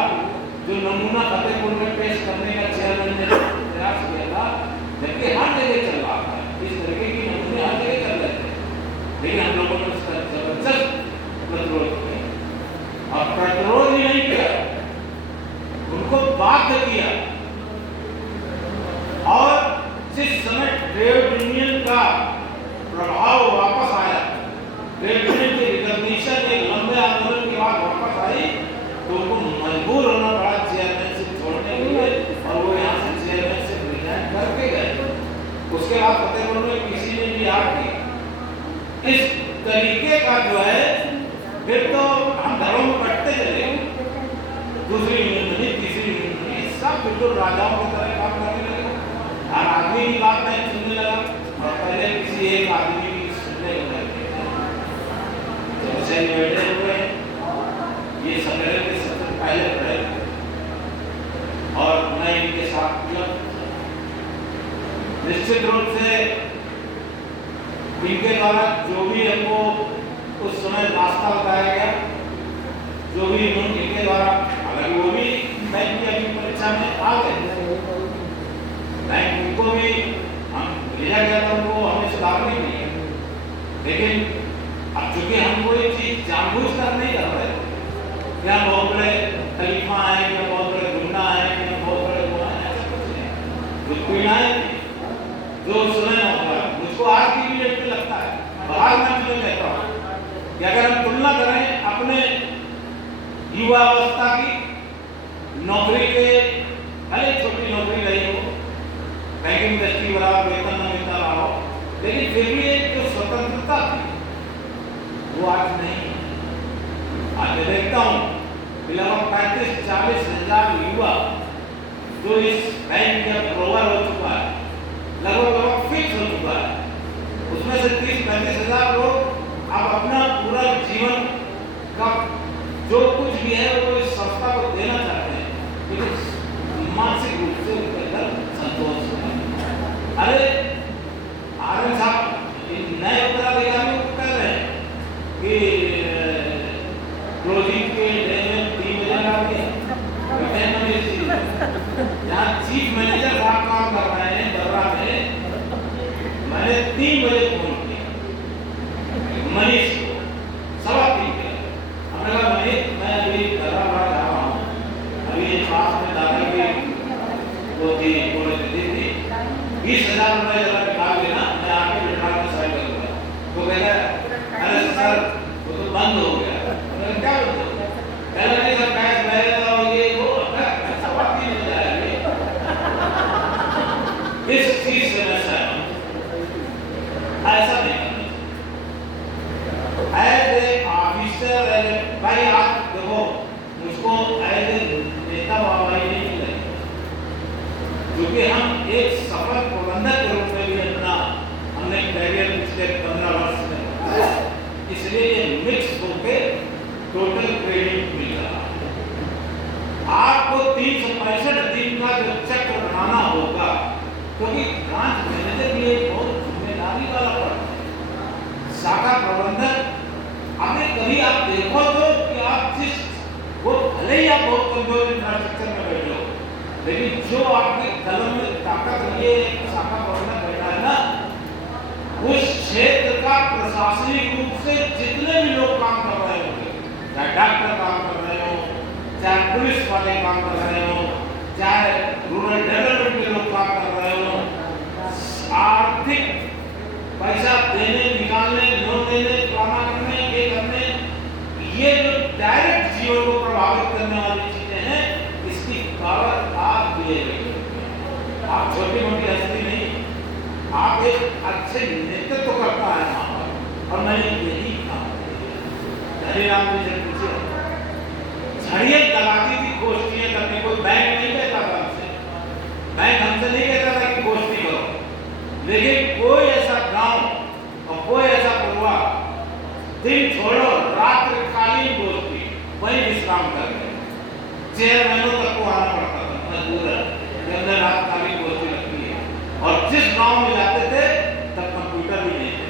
जो नमूना फतेहपुर में पेश करने का चेयरमैन ने प्रयास किया था, जबकि हर जगह चल रहा था, इस तरीके की नमूने हर जगह चल रहे थे, लेकिन हम लोगों ने उसका जबरदस्त प्रतिरोध किया और प्रतिरोध ही नहीं किया, उनको बाध्य किया। और जिस समय ट्रेड यूनियन का प्रभाव वापस आया, ट्रेड यूनियन की रिकॉग्निशन एक लंबे आंदोलन के बाद वापस आई, तो उनको मजबूर होना पड़ा चेयरमैनशिप छोड़ने के लिए और वो यहाँ से चेयरमैनशिप रिजाइन करके गए। उसके बाद फतेहपुर में किसी ने भी आके इस तरीके का जो है, फिर तो हम घरों में बैठते चले, दूसरी यूनियन बनी, तीसरी यूनियन बनी, सब बिल्कुल राजाओं की तरह काम करने लगे। हर आदमी की बात नहीं सुनने लगा और पहले किसी एक आदमी की सुनने लगे। जब से बैठे हुए ये संग्रह के सत्र पहले पढ़े और मैं इनके साथ किया, निश्चित रूप से इनके द्वारा जो भी हमको उस समय रास्ता बताया गया, जो भी इनके द्वारा, हालांकि वो भी बैंक की अभी परीक्षा में आ गए, बैंक उनको भी हम भेजा गया था, उनको हमें लेकिन अब चूंकि हम कोई चीज जानबूझकर नहीं कर रहे, क्या बहुत बड़े खलीफा है, क्या बहुत बड़े गुंडा है, क्या बहुत बड़े वो है, ऐसा कुछ नहीं। जो पीड़ाएं थी, जो सुने होगा, मुझको आज की भी डेट में लगता है, बाहर मैं तुझे कहता हूँ कि अगर हम तुलना करें अपने युवावस्था की नौकरी के, भले छोटी नौकरी रही हो, बैंकिंग इंडस्ट्री वाला वेतन न मिलता रहा हो, लेकिन फिर भी एक जो स्वतंत्रता थी वो आज नहीं। आज मैं देखता हूँ लगभग 35-40 हजार युवा जो इस बैंक का प्रोवर हो चुका है, लगभग फिक्स हो चुका है, उसमें से 30-35 हजार लोग अब अपना पूरा जीवन का जो कुछ भी है वो इस संस्था को देना चाहते हैं, लेकिन मानसिक रूप से उनके अंदर संतोष है। अरे आर्यन साहब नए उत्तराधिकारियों को कह रहे हैं कि क्लोजिंग के डे में 3 बजे आ गए, जहाँ चीफ मैनेजर साहब काम कर रहे हैं दर्रा में, मैंने 3 बजे फोन किया मनीष को, 3:15 पे। हमने कहा मनीष मैं अभी दर्रा जा रहा हूँ, अभी पास में दादा की वो थी बोले दी थी 20,000 रुपये जरा निकाल लेना, मैं आके बिठा के साइन करूँगा। तो कहता अरे सर वो तो बंद हो गया। मैंने क्या बोलते पहले नहीं सर कैश रहेगा और ये वो ऐसा बात ही नहीं जाएगी। इस चीज से मैं सहमत हूं, ऐसा नहीं करना चाहिए। एज ए ऑफिसर, भाई आप देखो मुझको एज ए नेता बाबा ही नहीं मिले, क्योंकि हम एक सफल प्रबंधक के रूप में भी अपना हमने कैरियर पिछले 15 वर्ष में बताया, इसलिए ये मिक्स होके टोटल क्रेडिट मिल रहा है। आपको 365 दिन का जो चक्र बनाना होगा, क्योंकि ब्रांच मैनेजर भी एक बहुत जिम्मेदारी वाला पद है। शाखा प्रबंधक अभी कभी आप देखो तो कि आप जिस वो भले ही आप बहुत कमजोर इंफ्रास्ट्रक्चर में बैठे हो, लेकिन जो आपके कलम में ताकत लिए शाखा प्रबंधक बैठा है ना, उस क्षेत्र का प्रशासनिक रूप से जितने भी लोग काम कर रहे होंगे, चाहे डॉक्टर काम कर रहे हो, चाहे पुलिस वाले काम कर रहे हो, चाहे रूरल डेवलपमेंट के लोग काम कर रहे हो, आर्थिक पैसा देने निकालने लोन देने जमा करने ये करने, ये जो डायरेक्ट जीवन को प्रभावित करने वाली चीजें हैं, इसकी पावर आप दिए गए। आप छोटी मोटी हस्ती नहीं, आप एक अच्छे नेतृत्व करता है वहां पर, और मैंने यही काम किया। हरिराम जी से पूछे झड़िए लगाती थी गोष्ठियां करने, कोई बैंक नहीं कहता था हमसे, बैंक हमसे नहीं कहता था कि गोष्ठी करो, लेकिन कोई ऐसा गांव और कोई ऐसा परिवार दिन छोड़ो रात्रिकालीन गोष्ठी वही विश्राम कर रहे, चेयरमैनों तक को आना पड़ता था मजबूर है, रात्रिकालीन गोष्ठी लगती है, और जिस गांव में जाते थे तब कंप्यूटर भी नहीं थे,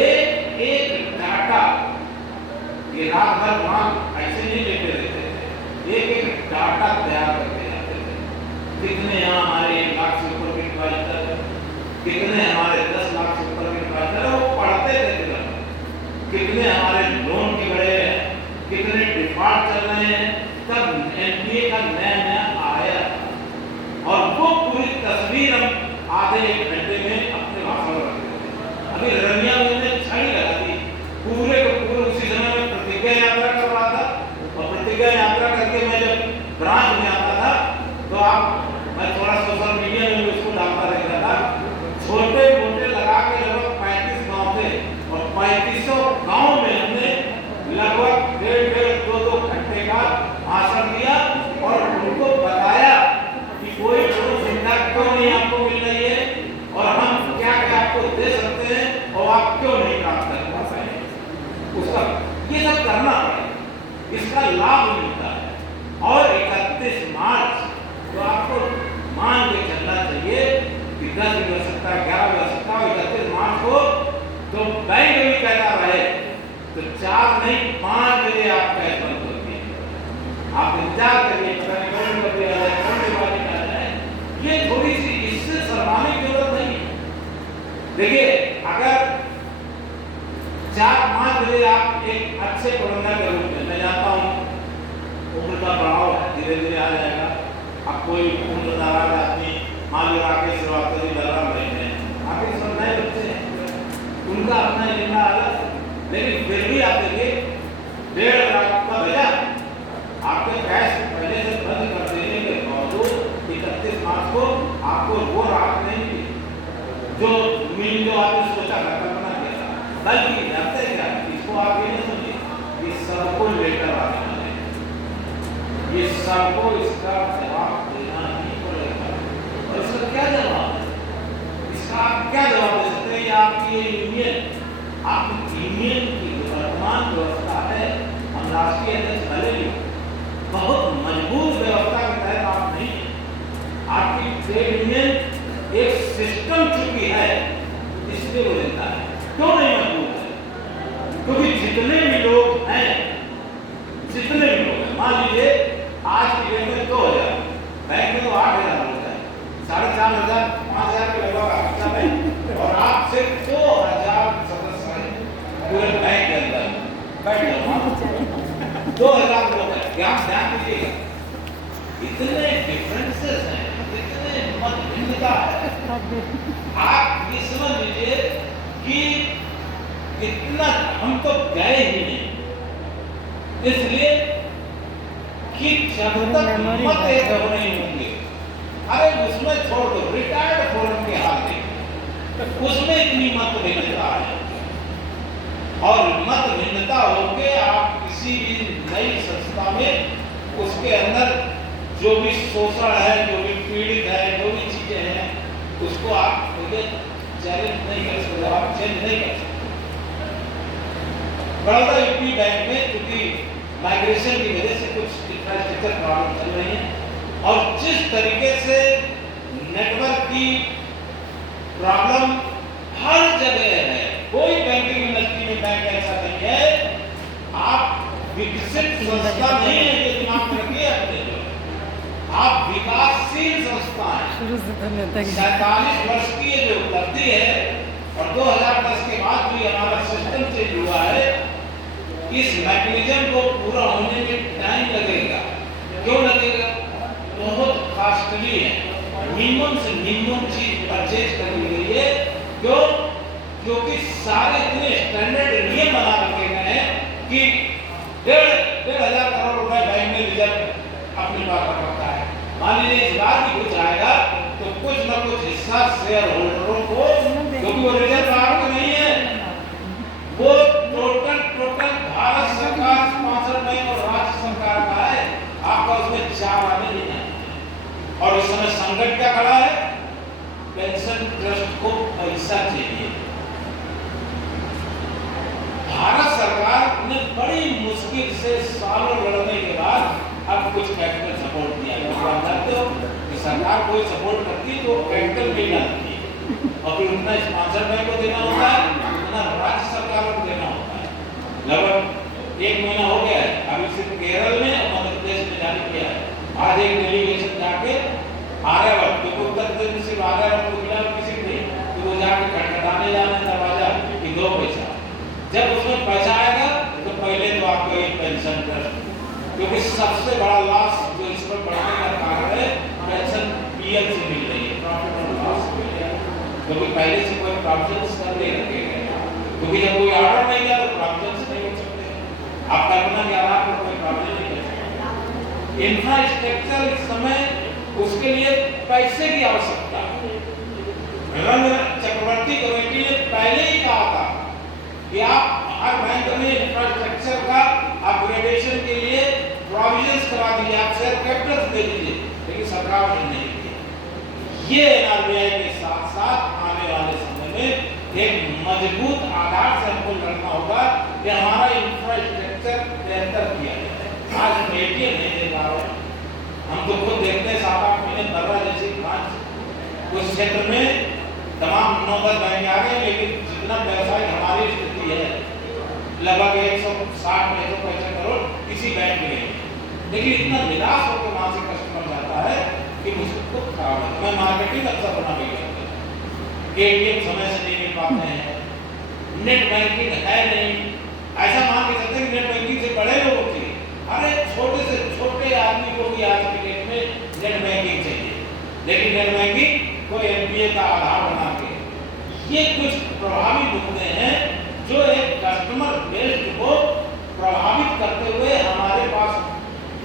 एक एक डाटा ये रात भर वहां ऐसे नहीं लेते रहते थे, एक एक डाटा तैयार करके जाते थे, कितने यहाँ हमारे 1 लाख से ऊपर के डिपॉजिटर, कितने हमारे 10 लाख से ऊपर के डिपॉजिटर, वो पढ़ते थे, कितने हमारे लोन के बड़े हैं, कितने डिफॉल्ट चल रहे हैं, तब एनपीए का नया नया आया, और वो पूरी तस्वीर हम आधे 1 घंटे में अपने भाषण में रखते थे। अभी रनिया में छड़ी लगा दी, पूरे को पूरे उसी समय में प्रतिज्ञा यात्रा कर रहा था, और प्रतिज्ञा यात्रा करके मैं जब ब्रांच में आता था तो मैं थोड़ा सोशल मीडिया में भी उसको डालता रहता था, छोटे मोटे लगा के लगभग 35 गांव थे, और 3500 गांव में हमने लगभग 1.5-2 घंटे का भाषण दिया, और उनको बताया कि कोई सुविधा क्यों नहीं आपको मिल रही है, और हम क्या क्या आपको दे सकते हैं, और आप क्यों नहीं प्राप्त कर पा रहे हैं। उसका ये सब करना पड़ेगा, इसका लाभ मिलता है। और 31 मार्च तो आपको मान के चलना चाहिए कि 10 भी हो सकता है, 11 भी हो सकता है, 31 मार्च को तो बैंक भी कहता रहे तो 4 नहीं 5 बजे आप कैश बंद कर दिए, आप इंतजार करिए, ये थोड़ी सी इससे शर्माने की जरूरत नहीं है। देखिए अगर 4-5 बजे आप एक अच्छे प्रोग्राम के रूप में, मैं जानता हूँ उम्र का बढ़ाव है, धीरे धीरे आ जाएगा। अब कोई उम्रदाराज आदमी मान लो राकेश श्रीवास्तव जी बलराम रहे हैं, राकेश श्रीवास्तव नए बच्चे हैं, उनका अपना एजेंडा अलग है, लेकिन फिर भी आप देखिए 1.5 लाख का भेजा, आपके कैश पहले से बंद कर देने के बावजूद 31 मार्च को आपको वो राहत नहीं मिली जो आपने सोचा था, कल्पना किया था। बल्कि जानते क्या, इसको आप ये नहीं समझिए, इस सबको लेकर आने वाले हैं, ये सबको इसका जवाब देना ही पड़ेगा। और इसका क्या जवाब है, इसका आप क्या जवाब दे सकते हैं? आपकी यूनियन, आपकी यूनियन की वर्तमान व्यवस्था है, हम राष्ट्रीय अध्यक्ष भले ही बहुत मजबूत व्यवस्था के तहत आप नहीं हैं। आपकी ट्रेड यूनियन एक सिस्टम चुकी है, इसलिए वो देता है। क्यों नहीं मजबूत है? क्योंकि जितने भी लोग हैं, मान लीजिए आज की डेट में 2000, बैंक में तो 8000 लोग हैं, 4500 5000 के लगभग आपका बैंक, और आप सिर्फ 2000 सदस्य हैं पूरे बैंक के अंदर। बैठ जाओ, 2000 लोग हैं, ध्यान दीजिएगा, इतने डिफरेंसेस हैं, इतने मतभिन्नता है। आप ये समझ लीजिए कि इतना हम तो गए ही नहीं, इसलिए कि जब तक मत एक नहीं होंगे, अरे उसमें छोड़ दो, रिटायर्ड फोरम के हाल में उसमें इतनी मत भिन्नता है, और मत भिन्नता होके आप किसी भी नई संस्था में उसके अंदर जो भी शोषण है, जो भी पीड़ित है, जो भी चीजें हैं, उसको आप चैलेंज नहीं कर सकते, आप चेंज नहीं कर सकते। बड़ौदा यूपी बैंक में क्योंकि माइग्रेशन की वजह से कुछ इंफ्रास्ट्रक्चर प्रॉब्लम चल रही है, और जिस तरीके से नेटवर्क की प्रॉब्लम हर जगह है, कोई बैंकिंग इंडस्ट्री में बैंक ऐसा नहीं है, आप विकसित संस्था नहीं है, ये दिमाग में रखिए अपने, आप विकासशील संस्था है। 47 वर्ष की ये जो उपलब्धि है, और 2010 के बाद भी हमारा सिस्टम चेंज हुआ है, इस मैकेनिज्म को पूरा होने में टाइम लगेगा। क्यों लगेगा? बहुत कॉस्टली है, मिनिमम से मिनिमम चीज परचेज करनी गई है। क्यों? क्योंकि सारे इतने स्टैंडर्ड नियम बना रखे गए हैं कि 1,500 करोड़ रुपए बैंक में रिजर्व अपने पास रखता है। मान लीजिए इस बार भी कुछ आएगा तो कुछ न कुछ हिस्सा शेयर होल्डरों को, क्योंकि वो रिजर्व आपको नहीं है, वो टोटल भारत सरकार स्पॉन्सर्ड बैंक और राज्य सरकार का है, आपका उसमें 4 आने नहीं है। और इस समय संकट क्या खड़ा है? पेंशन ट्रस्ट को पैसा चाहिए। भारत सरकार ने बड़ी मुश्किल से सालों लड़ने के बाद अब कुछ कैपिटल सपोर्ट दिया है। आप जानते हो कि सरकार कोई सपोर्ट करती तो कैपिटल मिल जाती है, और फिर उतना स्पॉन्सर बैंक को देना होता है, उतना राज्य सरकारों को देना होता है। लगभग 1 महीना हो गया है, अभी सिर्फ केरल में और मध्य प्रदेश में जारी किया है। आज एक डेलीगेशन जाके आर्यावर्त, क्योंकि उत्तर प्रदेश में सिर्फ आर्यावर्त को मिला, किसी को नहीं, तो वो जाके खटखटाने जाना दरवाजा कि 2 पैसा। जब उसमें पैसा आएगा तो पहले तो आपको एक पेंशन ट्रस्ट, क्योंकि सबसे बड़ा लॉस जो इस पर बढ़ने का कारण है, पेंशन पीएल से मिल रही है, प्रॉफिट और लॉस मिल रहा है, क्योंकि पहले से कोई प्रोविजंस कर नहीं रखे गए, क्योंकि जब कोई ऑर्डर नहीं गया तो प्रोविजंस नहीं हो सकते। आप कल्पना के आधार पर कोई प्रोविजन नहीं कर सकते। इंफ्रास्ट्रक्चर इस समय उसके लिए पैसे की आवश्यकता है। चक्रवर्ती कमेटी ने पहले ही कहा था कि आप हर बैंक में इंफ्रास्ट्रक्चर का अपग्रेडेशन के लिए प्रोविजंस करा दीजिए, आप शेयर कैपिटल दे दीजिए, लेकिन सरकार ने नहीं किया। ये एनआरबीआई के साथ साथ आने वाले समय में एक मजबूत आधार से हमको लड़ना होगा कि हमारा इंफ्रास्ट्रक्चर बेहतर किया जाए। आज हम एटीएम नहीं दे पा रहे, हम तो खुद देखते हैं 7-8 महीने दर्रा जैसी ब्रांच उस क्षेत्र में तमाम 9-10 बैंक आ गए, लेकिन जितना व्यवसाय हमारी स्थिति है लगभग 160-165 करोड़ किसी बैंक में नहीं, लेकिन इतना निराश होकर वहां से कस्टमर जाता है कि मुझको खराब है। मैं मार्केटिंग अच्छा बना गया, एटीएम समय से नहीं मिल पाते हैं, नेट बैंकिंग है नहीं, ऐसा मान के चलते कि नेट बैंकिंग से बड़े लोगों के, अरे छोटे से छोटे आदमी को भी आज की डेट में नेट बैंकिंग चाहिए। लेकिन नेट बैंकिंग को एनपीए का आधार बना के, ये कुछ प्रभावी मुद्दे हैं जो एक कस्टमर बेस्ड को प्रभावित करते हुए हमारे पास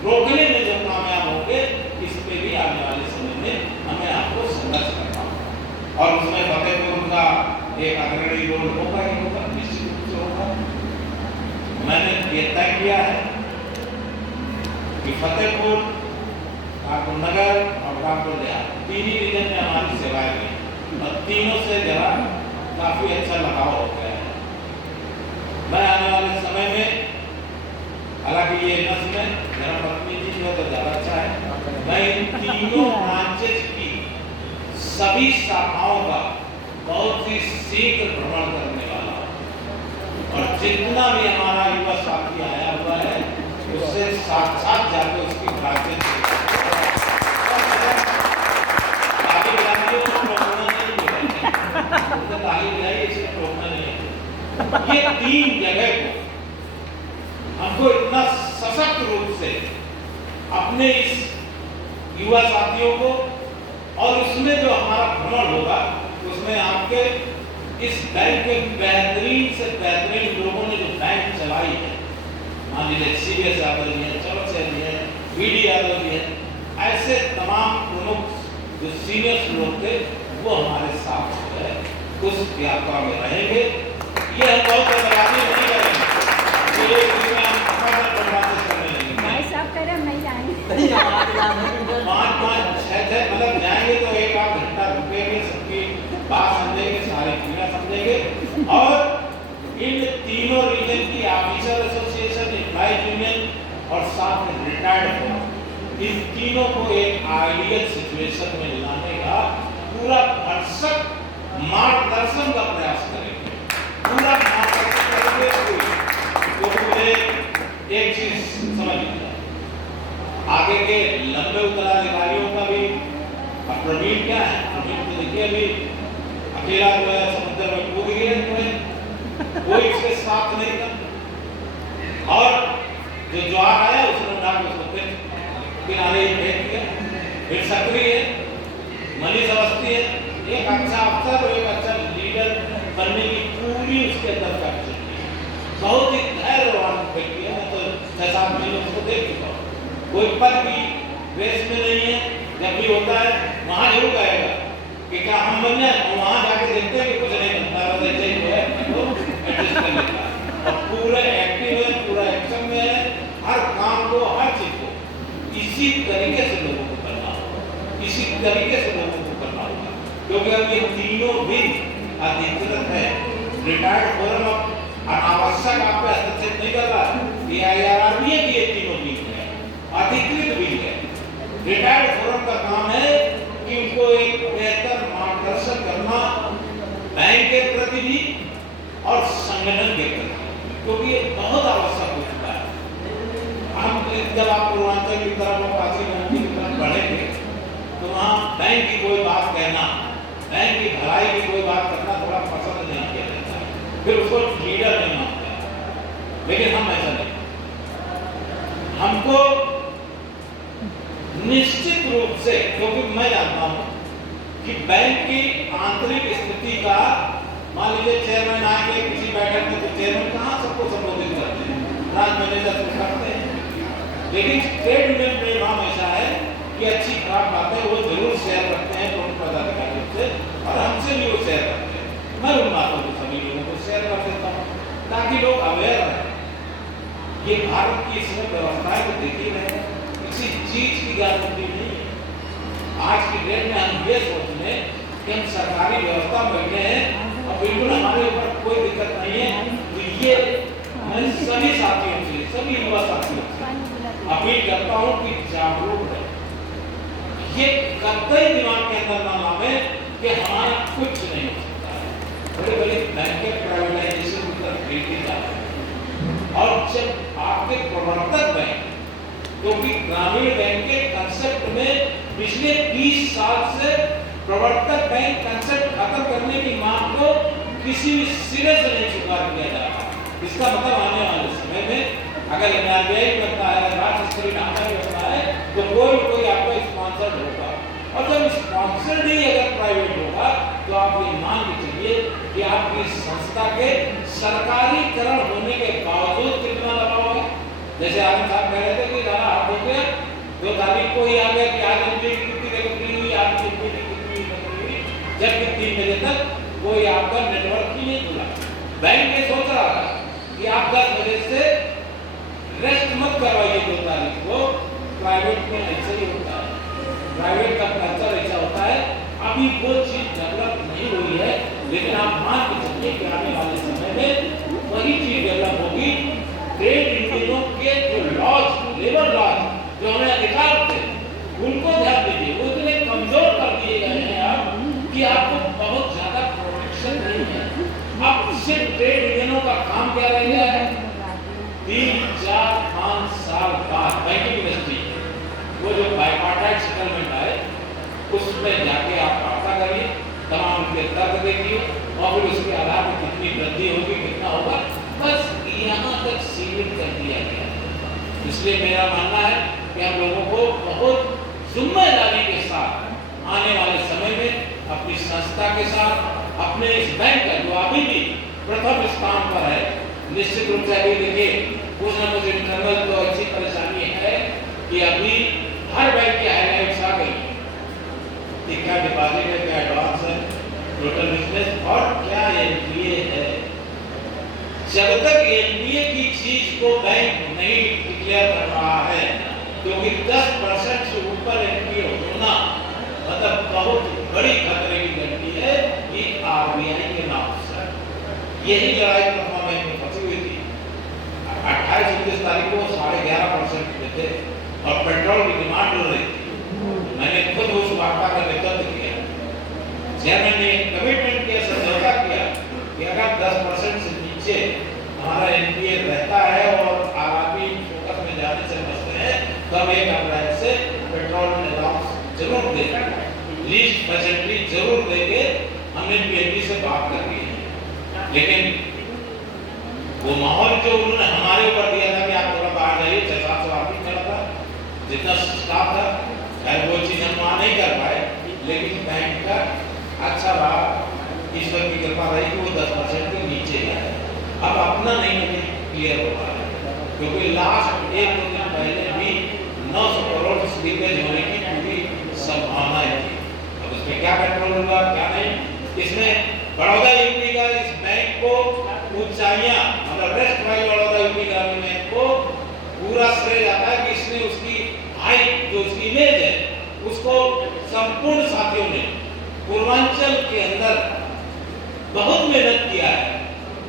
रोकने में जो कामयाब होंगे, इस पे भी आने वाले समय में हमें आपको संघर्ष करना होगा। और उसमें फतेहपुर का एक अग्रणी रोल होगा ही होगा, निश्चित रूप से होगा। मैंने ये तय किया है कि फतेहपुर, कानपुर नगर और कानपुर देहात तीन ही रीजन में हमारी सेवाएं हुई और तीनों से जरा काफी अच्छा लगाव हो गया है। मैं आने वाले समय में, हालांकि ये नस्ल में मेरा पत्नी जी जो तो ज्यादा अच्छा है, मैं इन तीनों ब्रांचेस की सभी शाखाओं का बहुत ही शीघ्र भ्रमण करने वाला हूं और जितना भी हमारा युवा साथी आया हुआ है उससे साथ जाकर उसकी ब्रांचेस ये तीन जगह को हमको इतना सशक्त रूप से अपने इस युवा साथियों को, और उसमें जो हमारा भ्रमण होगा उसमें आपके इस बैंक के बेहतरीन से बेहतरीन लोगों ने जो बैंक चलाई है, मान लीजिए सीबीएस यादव जी है, चौथ से जी है, बीडी यादव जी है, ऐसे तमाम प्रमुख जो सीनियर लोग थे वो हमारे साथ जो है उस यात्रा में रहेंगे। ये हम बहुत बर्बादी नहीं करेंगे, ये भाई साहब कह रहे हम नहीं जाएंगे। 5-5, 6-6 मतलब जाएंगे तो 1-8 घंटा रुकेंगे, सबकी बात समझेंगे, सारी चीजें समझेंगे और इन तीनों रीजन की ऑफिसर एसोसिएशन, एम्प्लॉइज यूनियन और साथ में रिटायर्ड हो, इन तीनों को एक आइडियल सिचुएशन में लाने का पूरा भरसक मार्गदर्शन का प्रयास करेंगे, पूरा मार्गदर्शन करेंगे। तो मुझे एक चीज समझ लिया, आगे के लंबे उत्तराधिकारियों का भी, और प्रवीण क्या है, प्रवीण तो देखिए अभी अकेला जो है समुद्र में कूद गए, कोई उसके साथ नहीं था और जो ज्वार आया उसने उठा के उसको फिर किनारे फेंक दिया। फिर सक्रिय है, मनीष अवस्थी है, एक अच्छा अफसर और एक अच्छा लीडर बनने की पूरी उसके अंदर शक्ति है, बहुत ही धैर्यवान व्यक्ति है। मैं तो 6-7 महीने उसको देख चुका हूँ, कोई पद की रेस में नहीं है, जब भी होता है वहां जरूर आएगा कि क्या हम बन जाए, और वहां जाके देखते हैं कि कुछ नहीं बनता, बस ऐसे ही है तो एडजस्ट कर लेता है और पूरा एक्टिव है, पूरा एक्शन में है, हर काम को, हर चीज को इसी तरीके से लोगों को करना होगा, इसी तरीके से लोगों को करना होगा, क्योंकि अब ये तीनों भी अधिकृत है। रिटायर्ड फोरम अनावश्यक आप पे हस्तक्षेप नहीं कर रहा, AIRR भी है कि ये तीनों भी है, अधिकृत भी है। रिटायर्ड फोरम का काम है कि उनको एक बेहतर मार्गदर्शन करना बैंक के प्रति भी और संगठन के प्रति, क्योंकि ये बहुत आवश्यक हो चुका है। हम जब आप पूर्वांचल की तरफ और काशी की तरफ बढ़ेंगे तो वहाँ बैंक की कोई बात कहना, बैंक की भलाई की कोई बात करना थोड़ा पसंद नहीं किया जाता है, फिर उसको लीडर नहीं मानते हैं। लेकिन हम ऐसा नहीं, हमको निश्चित रूप से, क्योंकि मैं जानता हूं कि बैंक की आंतरिक स्थिति का, मान लीजिए चेयरमैन आएंगे किसी बैठक में तो चेयरमैन कहाँ सबको संबोधित करते हैं, ब्रांच मैनेजर को करते हैं, लेकिन ट्रेड यूनियन में हमेशा है कि अच्छी खराब बातें वो जरूर शेयर करते हैं प्रमुख पदाधिकारियों से और हमसे भी वो शेयर करते हैं। मैं उन बातों को सभी लोगों को शेयर कर देता हूँ ताकि लोग अवेयर रहें। ये भारत की इसमें व्यवस्थाएं तो देखी रहे, किसी चीज की गारंटी नहीं है। आज की डेट में हम ये सोच लें कि हम सरकारी व्यवस्था में बैठे हैं और बिल्कुल हमारे ऊपर कोई दिक्कत नहीं है, तो ये मैं सभी साथियों से, सभी युवा साथियों से अपील करता हूँ कि जागरूक रहे, ये कतई दिमाग के अंदर ना लावे कि हमारा कुछ नहीं हो सकता है। बड़ी बड़ी बैंकें प्राइवेटाइजेशन की तरफ भेजती जा रही है और जब आपके प्रवर्तक बैंक, क्योंकि ग्रामीण बैंक के कंसेप्ट में पिछले 20 साल से प्रवर्तक बैंक कंसेप्ट खत्म करने की मांग को किसी भी सिरे से नहीं स्वीकार किया जा रहा। इसका मतलब आने वाले समय में अगर एनआरबीआई करता है, राज्य स्तरीय ढांचा करता है, तो कोई आपका स्पॉन्सर्ड होगा। और जब स्पॉन्सर्ड ही अगर प्राइवेट होगा तो आप ये मान के चलिए कि आपकी संस्था के सरकारीकरण होने के बावजूद कितना दबाव है। जैसे आनंद साहब कह रहे थे कि ज़्यादा हाथ हो गया, 2 तारीख को ही आ गया कि आज कितनी रिकवरी हुई, आज कितनी रिकवरी हुई, जबकि 3 बजे तक कोई आपका नेटवर्क ही नहीं खुला। बैंक ये सोच रहा था कि आप 10 बजे से रेस्ट मत करवाइए 2 तारीख को। प्राइवेट में ऐसे ही होता है, प्राइवेट का कल्चर ऐसा होता है। अभी वो चीज डेवलप नहीं हुई है, लेकिन आप मान के चलिए कि आने वाले समय में वही चीज डेवलप होगी। ट्रेड यूनियनों के जो लॉज, लेबर लॉज जो हमें अधिकार थे, उनको ध्यान दीजिए, वो इतने कमजोर कर दिए गए हैं आप कि आपको बहुत ज्यादा प्रोटेक्शन नहीं है। अब सिर्फ ट्रेड यूनियनों का काम क्या रह गया है? 3, 4, 5 साल बाद बैंकिंग इंडस्ट्री वो जो बाइपार्टाइट सेटलमेंट है उसमें जाके आप वार्ता करिए, तमाम उनके तर्क देखिए और फिर उसके आधार पर कितनी वृद्धि होगी, कितना होगा, बस यहाँ तक सीमित कर दिया गया है। इसलिए मेरा मानना है कि हम लोगों को बहुत जिम्मेदारी के साथ आने वाले समय में अपनी संस्था के साथ, अपने इस बैंक का जो अभी भी प्रथम स्थान पर है, निश्चित रूप से अभी देखिए कुछ न कुछ इंटरनल तो अच्छी परेशानी है कि अभी हर बैंक की हाईलाइट्स आ गई कि क्या डिपॉजिट है, क्या एडवांस है, टोटल बिजनेस और क्या एनपीए है। जब तक एनपीए की चीज को बैंक नहीं डिक्लेयर कर रहा है, क्योंकि 10% से ऊपर एनपीए होना मतलब बहुत बड़ी खतरे की घटनी है कि आरबीआई के नाम से यही लड़ाई प्रथमा बैंक में फंसी हुई थी। 28-29 तारीख को 11.5% पे थे और पेट्रोल की डिमांड बढ़ रही थी। मैंने खुद उस वार्ता का नेतृत्व किया, चेयरमैन ने कमिटमेंट किया, समझौता किया कि अगर 10% से नीचे हमारा एनपीए रहता है और आगामी फोकस में जाने से बचते हैं तो हम 1 अप्रैल से पेट्रोल अलाउंस जरूर देंगे, लीस्ट फैसिलिटी जरूर देंगे। हमने पीएनबी से बात कर ली है, लेकिन वो माहौल जो उन्होंने हमारे ऊपर दिया था कि आप थोड़ा बाहर जाइए, 600 आदमी चला था, जितना स्टाफ था, खैर वो चीज़ हम वहाँ नहीं कर पाए, लेकिन बैंक का अच्छा रहा, ईश्वर की कृपा रही कि वो 10% के नीचे आए। अब अपना नहीं क्लियर हो रहा है, क्योंकि लास्ट 1-2 दिन पहले भी 900 करोड़ स्लीपेज होने की पूरी संभावनाएं थी। अब उसमें क्या कंट्रोल हुआ, क्या नहीं, इसमें बड़ौदा यूपी का इस बैंक को ऊंचाइयां, मतलब रेस्ट वाली बड़ौदा यूपी ग्रामीण बैंक को पूरा श्रेय जाता है कि इसने उसकी हाइट, जो उसकी इमेज है, उसको संपूर्ण साथियों ने पूर्वांचल के अंदर बहुत मेहनत किया है,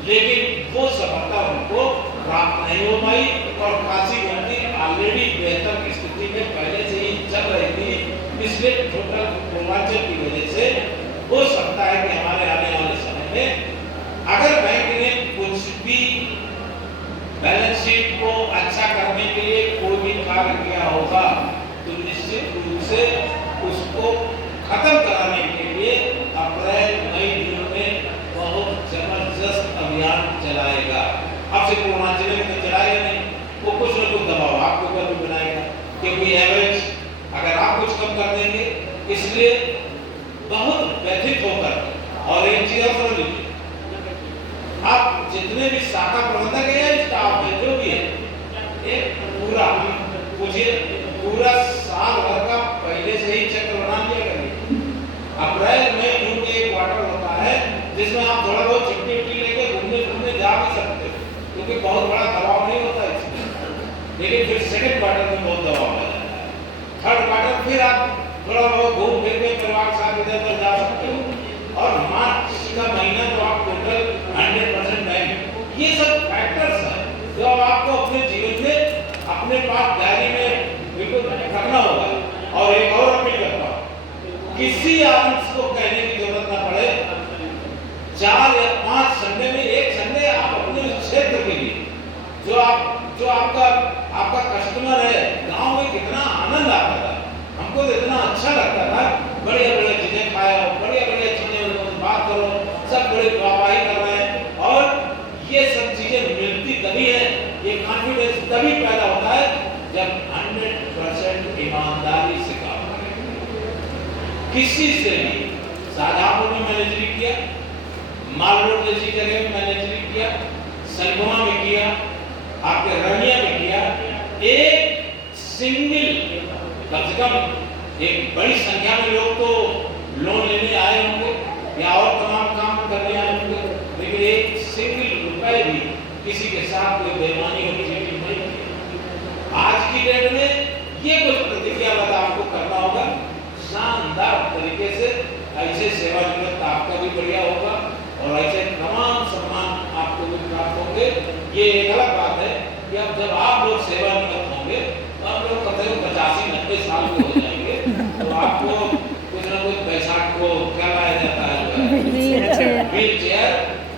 लेकिन वो सफलता उनको प्राप्त नहीं हो पाई और काशी गंदी ऑलरेडी बेहतर की स्थिति में पहले से ही चल रही थी। इसलिए टोटल पूर्वांचल की वजह से हो सकता है कि हमारे आने वाले समय में अगर बैंक ने कुछ भी बैलेंस शीट को अच्छा करने के लिए कोई भी कार्य किया होगा तो निश्चित रूप से उसको खत्म कराने के लिए अप्रैल-मई जून में बहुत जबरदस्त अभियान चलाएगा। अब से पूर्वांचल में तो चलाएगा नहीं, वो कुछ न कुछ दबाव आपके ऊपर भी बनाएगा, क्योंकि एवरेज अगर आप कुछ कम कर देंगे, इसलिए बहुत व्यथित होकर और एक चीज और समझ लीजिए, आप जितने भी शाखा प्रबंधक है या स्टाफ है जो भी है, एक पूरा पूरा साल भर का पहले से ही चक्र बना लिया करिए। अप्रैल मई जून के एक क्वार्टर होता है जिसमें आप थोड़ा बहुत छुट्टी लेके घूमने जा भी सकते हो, क्योंकि बहुत बड़ा दबाव नहीं होता इसमें। लेकिन फिर सेकंड क्वार्टर में बहुत दबाव आ जाता है, थर्ड क्वार्टर फिर आप थोड़ा बहुत घूम फिर के परिवार के साथ इधर उधर जा सकते हो। और मार्च का महीना तो आप टोटल 100% बैंक, ये सब फैक्टर्स हैं जो आपको अपने जीवन में अपने पास डायरी में बिल्कुल रखना होगा। और एक और अपील करता हूँ, किसी आदमी को कहने की जरूरत ना पड़े, 4 या 5 संडे में एक संडे आप अपने क्षेत्र के लिए जो आपका कस्टमर है, गांव में कितना आनंद आता था, हमको तो इतना अच्छा लगता था, बढ़िया बढ़िया चीजें खाओ, बढ़िया बढ़िया चीजें बात करो, सब बड़े वाहवाही किसी से भी शाहजहांपुर में मैनेजरी किया, माल रोड जैसी जगह में मैनेजरी किया, संगमा में किया, आपके रनिया में किया। एक सिंगल कम से कम एक बड़ी संख्या में लोग तो लोन लेने आए होंगे या और तमाम काम करने आए होंगे, लेकिन एक सिंगल रुपए भी किसी के साथ कोई बेईमानी और चीटिंग नहीं की। आज की डेट में ये कुछ प्रतिक्रियावाद आपको करना होगा शानदार तरीके से। ऐसे सेवानिवृत्त आपका भी बढ़िया होगा और ऐसे तमाम सम्मान आपको भी प्राप्त होंगे। ये एक अलग बात है कि अब जब आप लोग सेवानिवृत्त होंगे तो आप लोग कम से कम 85-90 साल के हो जाएंगे, तो आपको कुछ ना कुछ पैसा को क्या लाया जाता है, व्हील चेयर,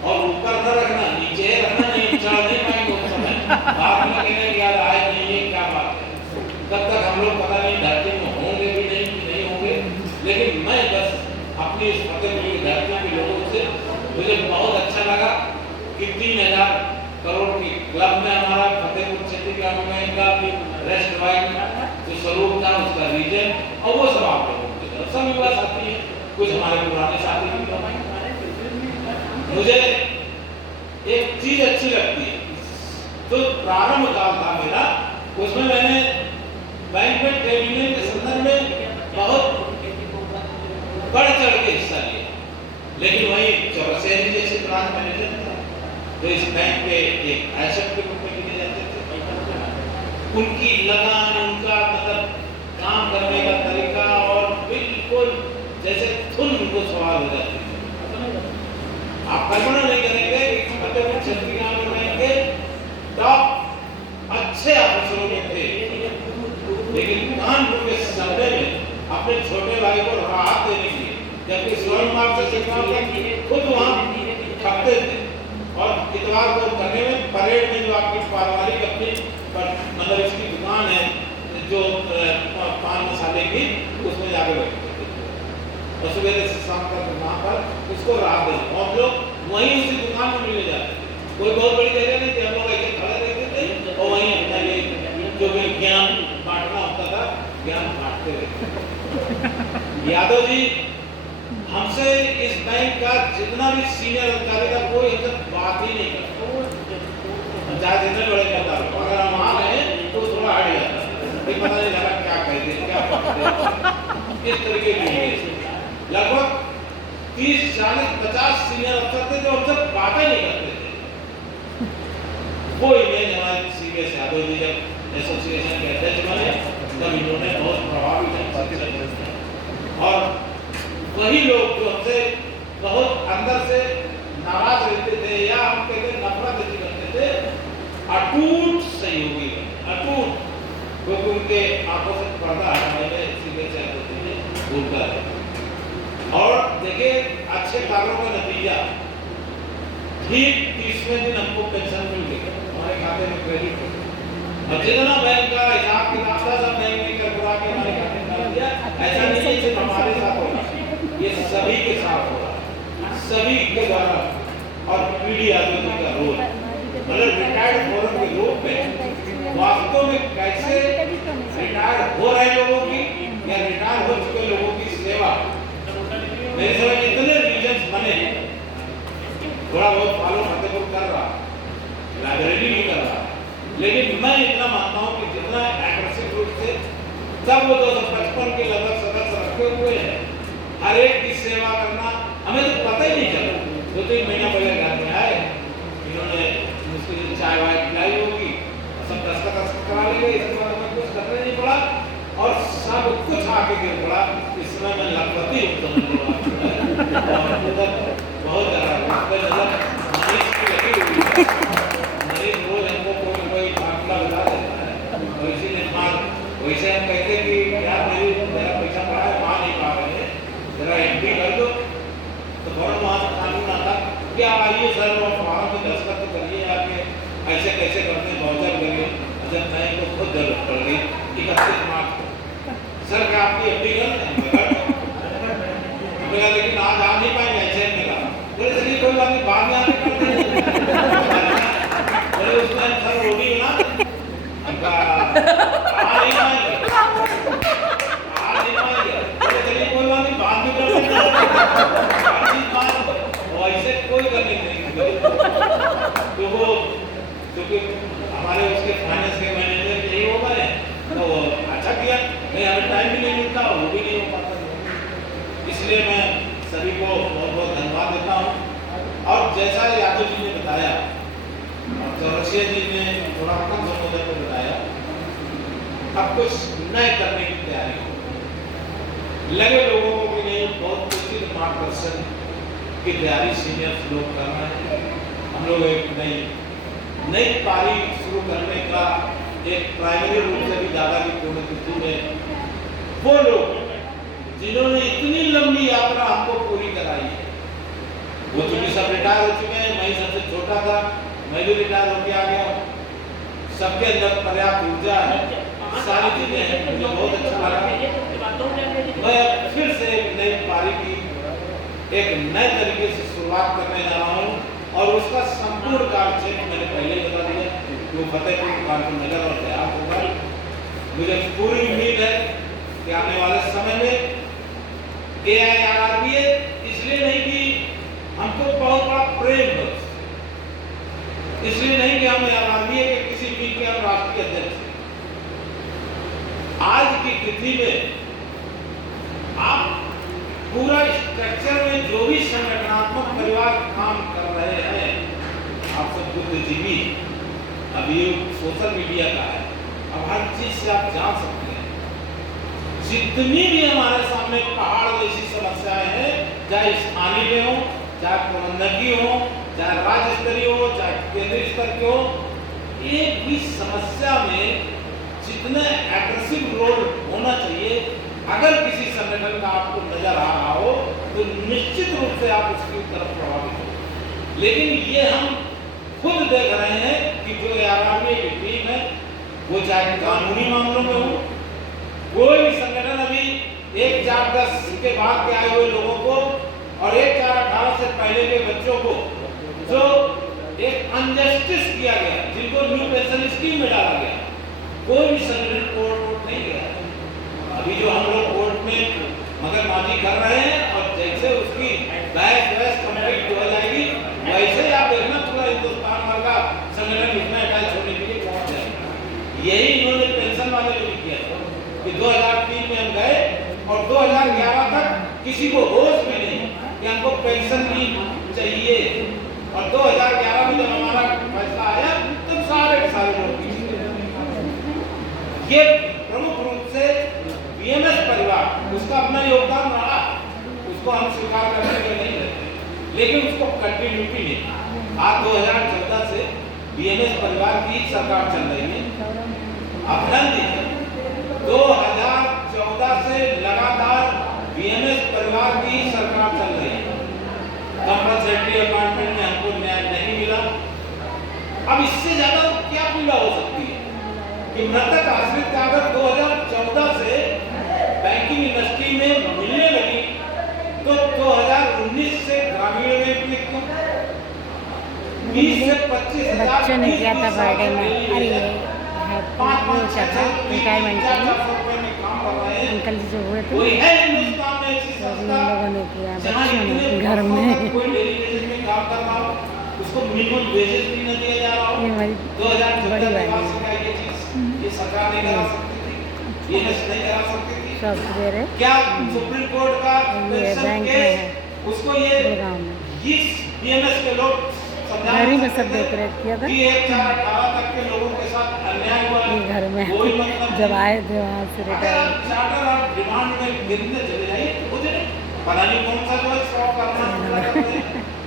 और ऊपर न रखना, नीचे रखना, नहीं चढ़ नहीं पाएंगे उस समय। बाद में कहने यार आए नहीं, ये क्या बात है। तब तक हम लोग पता नहीं धरती में होंगे भी नहीं होंगे। लेकिन मैं बस अपनी इस फतेहपुर की धरती के लोगों से मुझे बहुत अच्छा लगा कि 3000 करोड़ की क्लब में हमारा फतेहपुर क्षेत्र का गवर्नमेंट का रेस्टोरेंट जो स्वरूप था, उसका रीजन, और वो सब आप लोगों के तरफ सब युवा साथी हैं, कुछ हमारे पुराने साथी भी। मुझे एक चीज अच्छी लगती है, जो प्रारंभ काल था मेरा, उसमें मैंने बैंक्वेट ट्रेनिंग के संदर्भ में बहुत बढ़ चढ़ के हिस्सा लिया। लेकिन वही चौरसिया जी जैसे ब्रांच मैनेजर था जो इस बैंक पे एक एसेट के रूप में लिए जाते थे, उनकी लगान, उनका मतलब काम करने का तरीका और बिल्कुल जैसे धुन उनको सवाल हो जाती है। आप कल्पना नहीं करेंगे कि फतेहपुर क्षेत्र में के टॉप अच्छे अफसरों में थे, लेकिन कानपुर के समय में अपने छोटे भाई को राहत देने के लिए, जबकि स्वर्ण मार्ग से खुद वहाँ खपते थे, और इतवार को करने में परेड में जो आपकी पारिवारिक अपनी मतलब इसकी दुकान है जो पान मसाले की, उसमें जाके बैठते थे और सुबह से शाम तक वहाँ पर उसको राहत देते, और लोग वहीं उसी दुकान में मिले जाते थे। कोई बहुत बड़ी जगह नहीं थी, हम लोग ऐसे खड़े रहते थे और वहीं अपना ये जो भी ज्ञान बांटना होता था, ज्ञान बांटते रहते। यादव जी हमसे इस बैंक का जितना भी सीनियर अधिकारी था, कोई हमसे बात ही नहीं करता, चाहे जितने बड़े करता, अगर हम आ गए तो थोड़ा हट जाता, पता नहीं लगा क्या कहते क्या पढ़ते। इस तरीके की लगभग 30, 40, 50 सीनियर अफसर थे जो हमसे बातें नहीं करते थे। वो इमेज हमारे सीबीएस यादव जी जब एसोसिएशन के अध्यक्ष बने तब इन्होंने बहुत प्रभावी ढंग से, और वही लोग जो हमसे बहुत अंदर से नाराज रहते थे या हम कहते नफरत ऐसी करते थे, अटूट सहयोगी, अटूट, क्योंकि उनके आंखों से पर्दा हटाने सीधे चाहते थे भूलता है। और देखिए अच्छे कार्यों का नतीजा, ठीक 30वें दिन हमको पेंशन मिल गई, हमारे खाते में क्रेडिट हो गया, और जितना बैंक का हिसाब किताब था सब बैंक में करवा के हमारे खाते में डाल दिया। ऐसा नहीं है सिर्फ हमारे साथ हो रहा, ये सभी के साथ हो रहा, सभी के द्वारा। और पीडी यादव जी का रोल, मतलब रिटायर्ड फोरम के रूप में वास्तव में कैसे रिटायर्ड हो रहे लोगों की या रिटायर हो चुके लोगों की सेवा, मेरे समय में इतने रीजन्स बने, थोड़ा बहुत फॉलो फतेहपुर कर रहा, लाइब्रेरी भी कर रहा, लेकिन मैं इतना मानता हूँ कि जितना एग्रेसिव रूप से सब वो 255 के लगभग सदस्य रखे हुए हैं, हर एक की सेवा करना, हमें तो पता ही नहीं चला। 2-3 महीना पहले घर में आए, इन्होंने मुझसे चाय वाय पिलाई होगी, सब दस्तखत करा लेंगे, इसके बाद हमें कुछ करना नहीं पड़ा और सब कुछ आके गिर पड़ा। इस समय मैं लखपति बहुत ज़्यादा मरीज रोज हमको कोई कोई दाखिला बता देता है, और इसीलिए वैसे हम कहते हैं कि यार मेरा पैसा पड़ा है, वहाँ नहीं पा रहे हैं, जरा एंट्री कर दो, तो फौरन वहाँ से कानून आता कि आप आइए सर और फॉर्म में दस्तखत तो करिए, आके ऐसे कैसे करते हैं बाउचर करिए। जब मैं को खुद जरूरत पड़ गई 31 मार्च को, सर क्या आपकी एफडी कर मेरा, लेकिन आज आ नहीं पाएंगे, ऐसे मिला बोले चलिए कोई बात नहीं, बाद में आने बोले उसमें सर रोटी बना आ नहीं पाएंगे बोले चलिए कोई बात नहीं, बाद टाइम भी नहीं मिलता, वो भी नहीं हो पाता। इसलिए मैं सभी को बहुत बहुत धन्यवाद देता हूँ। और जैसा यादव जी ने बताया और चौरसिया जी ने थोड़ा कम समय में बताया, अब कुछ नए करने की तैयारी हो लगे लोगों को कि नहीं, बहुत उचित मार्गदर्शन की तैयारी सीनियर लोग कर रहे हैं। हम लोग एक नई पारी शुरू करने का एक प्राइमरी रूप से भी दादा की पुण्यतिथि में वो लोग जिन्होंने इतनी लंबी यात्रा हमको पूरी कराई है, वो चूंकि सब रिटायर हो चुके हैं, मैं ही सबसे छोटा था, मैं भी रिटायर होकर आ गया हूँ। सबके अंदर पर्याप्त ऊर्जा है, सारी चीजें हैं, मुझे बहुत अच्छा लगा। मैं फिर से एक नई पारी की एक नए तरीके से शुरुआत करने जा रहा हूँ और उसका संपूर्ण कार्यक्षेत्र मैंने पहले ही बता दिया, वो फतेहपुर कानपुर नगर और प्रयास होगा। मुझे पूरी उम्मीद है कि आने वाले समय में AIRRBA इसलिए नहीं कि हमको बहुत बड़ा प्रेम है, इसलिए नहीं कि हम AIRRBA के किसी मीट के हम राष्ट्रीय अध्यक्ष हैं। आज की तिथि में आप पूरा स्ट्रक्चर में जो भी संगठनात्मक परिवार काम कर रहे हैं, आप सब बुद्धिजीवी, अभी सोशल मीडिया का है, अब हर चीज से आप जान सकते हैं। जितनी भी हमारे सामने पहाड़ जैसी समस्याएं हैं, चाहे स्थानीय हो, चाहे प्रबंधकीय हो, चाहे राज्य स्तरीय हो, चाहे केंद्रीय स्तर के हो, एक भी समस्या में जितना एग्रेसिव रोल होना चाहिए, अगर किसी संगठन का आपको नजर आ रहा हो तो निश्चित रूप से आप उसकी तरफ प्रभावित हो। लेकिन ये हम खुद देख रहे हैं कि जो AIRRBA की टीम है, वो चाहे कानूनी मामलों में हो, कोई भी संगठन अभी 1/4/10 के बाद के आए हुए लोगों को और 1/4/18 से पहले के बच्चों को जो एक अनजस्टिस किया गया, जिनको न्यू पेंशन स्कीम में डाला गया, कोई भी संगठन कोर्ट नहीं गया। अभी जो हम लोग कोर्ट में मगरमाजी कर रहे हैं और जैसे उसकी बहस कंप्लीट हो जाएगी, वैसे आप देखना पूरा हिंदुस्तान भर का संगठन इसमें अटैच होने के लिए पहुंच जाएगा। यही इन्होंने पेंशन वाले में भी किया कि 2003 में हम गए और 2011 तक किसी को होश भी नहीं कि हमको पेंशन नहीं चाहिए, और 2011 में जब हमारा फैसला आया तो सारे लोग ये प्रमुख रूप से BMS परिवार, उसका अपना योगदान रहा, उसको हम स्वीकार करने के नहीं रहते, लेकिन उसको कंटिन्यूटी नहीं। आज 2014 से BMS परिवार की सरकार चल रही है। अब ध्यान दीजिए, 2014 से लगातार BMS परिवार की सरकार चल रही है। कंपल्सरी अपॉइंटमेंट में हमको न्याय नहीं मिला। अब इससे ज्यादा क्या पीड़ा हो सकती है कि मृतक आश्रित का अगर 2014 से बैंकिंग इंडस्ट्री में मिलने लगी तो 2019 से ग्रामीण बैंक में 20 से 25 हजार बच्चों ने किया था बर्थडे में, अरे वो चखा रिटायरमेंट अंकल जी जो हुए थे, तो उन लोगों ने किया बच्चों ने घर में। उसको मिनिमम वेजेस भी न दिया जा रहा हो। 2014 के बाद से ये चीज ये सरकार नहीं करा सकती थी, ये नहीं करा सकती थी। सब दे रहे क्या सुप्रीम कोर्ट का बैंक में है, उसको ये इस BMS के लोग घर ही में सब डेकोरेट किया था। कि 1/4/18 तक के लोगों के साथ अन्याय हुआ है, घर में कोई मतलब जब आए थे वहाँ से रिटायर, चार्टर और डिमांड में गिरने चले जाइए, मुझे पता नहीं कौन सा जो है 100 करना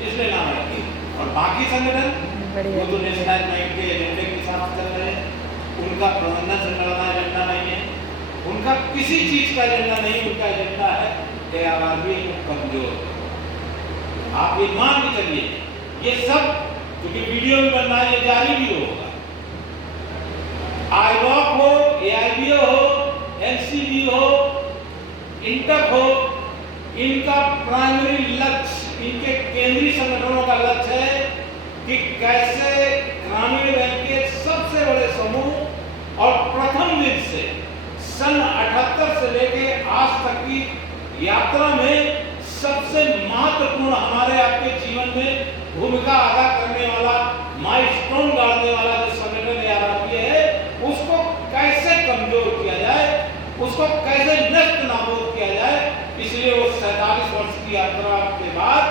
इसलिए नाम रखी। और बाकी संगठन वो तो नेशनल बैंक के एजेंडे के साथ चल रहे हैं, उनका प्रबंधन संगठन एजेंडा नहीं है, उनका किसी चीज का एजेंडा नहीं, उनका एजेंडा है AIRRBA को कमजोर। आप ये मान के चलिए, ये सब क्योंकि वीडियो भी बन रहा है, ये जारी भी होगा। IWOC हो, AIBO हो, NCB हो, इंटक हो, इनका प्राइमरी लक्ष्य, इनके केंद्रीय संगठनों का लक्ष्य है कि कैसे ग्रामीण बैंक के सबसे बड़े समूह और प्रथम दिन से सन 78 से लेके आज तक की यात्रा में सबसे महत्वपूर्ण हमारे आपके जीवन में भूमिका अदा करने वाला, माइलस्टोन गाड़ने वाला जो संगठन AIRRBA है, उसको कैसे कमजोर किया जाए, उसको कैसे इसलिए वो 47 वर्ष की यात्रा के बाद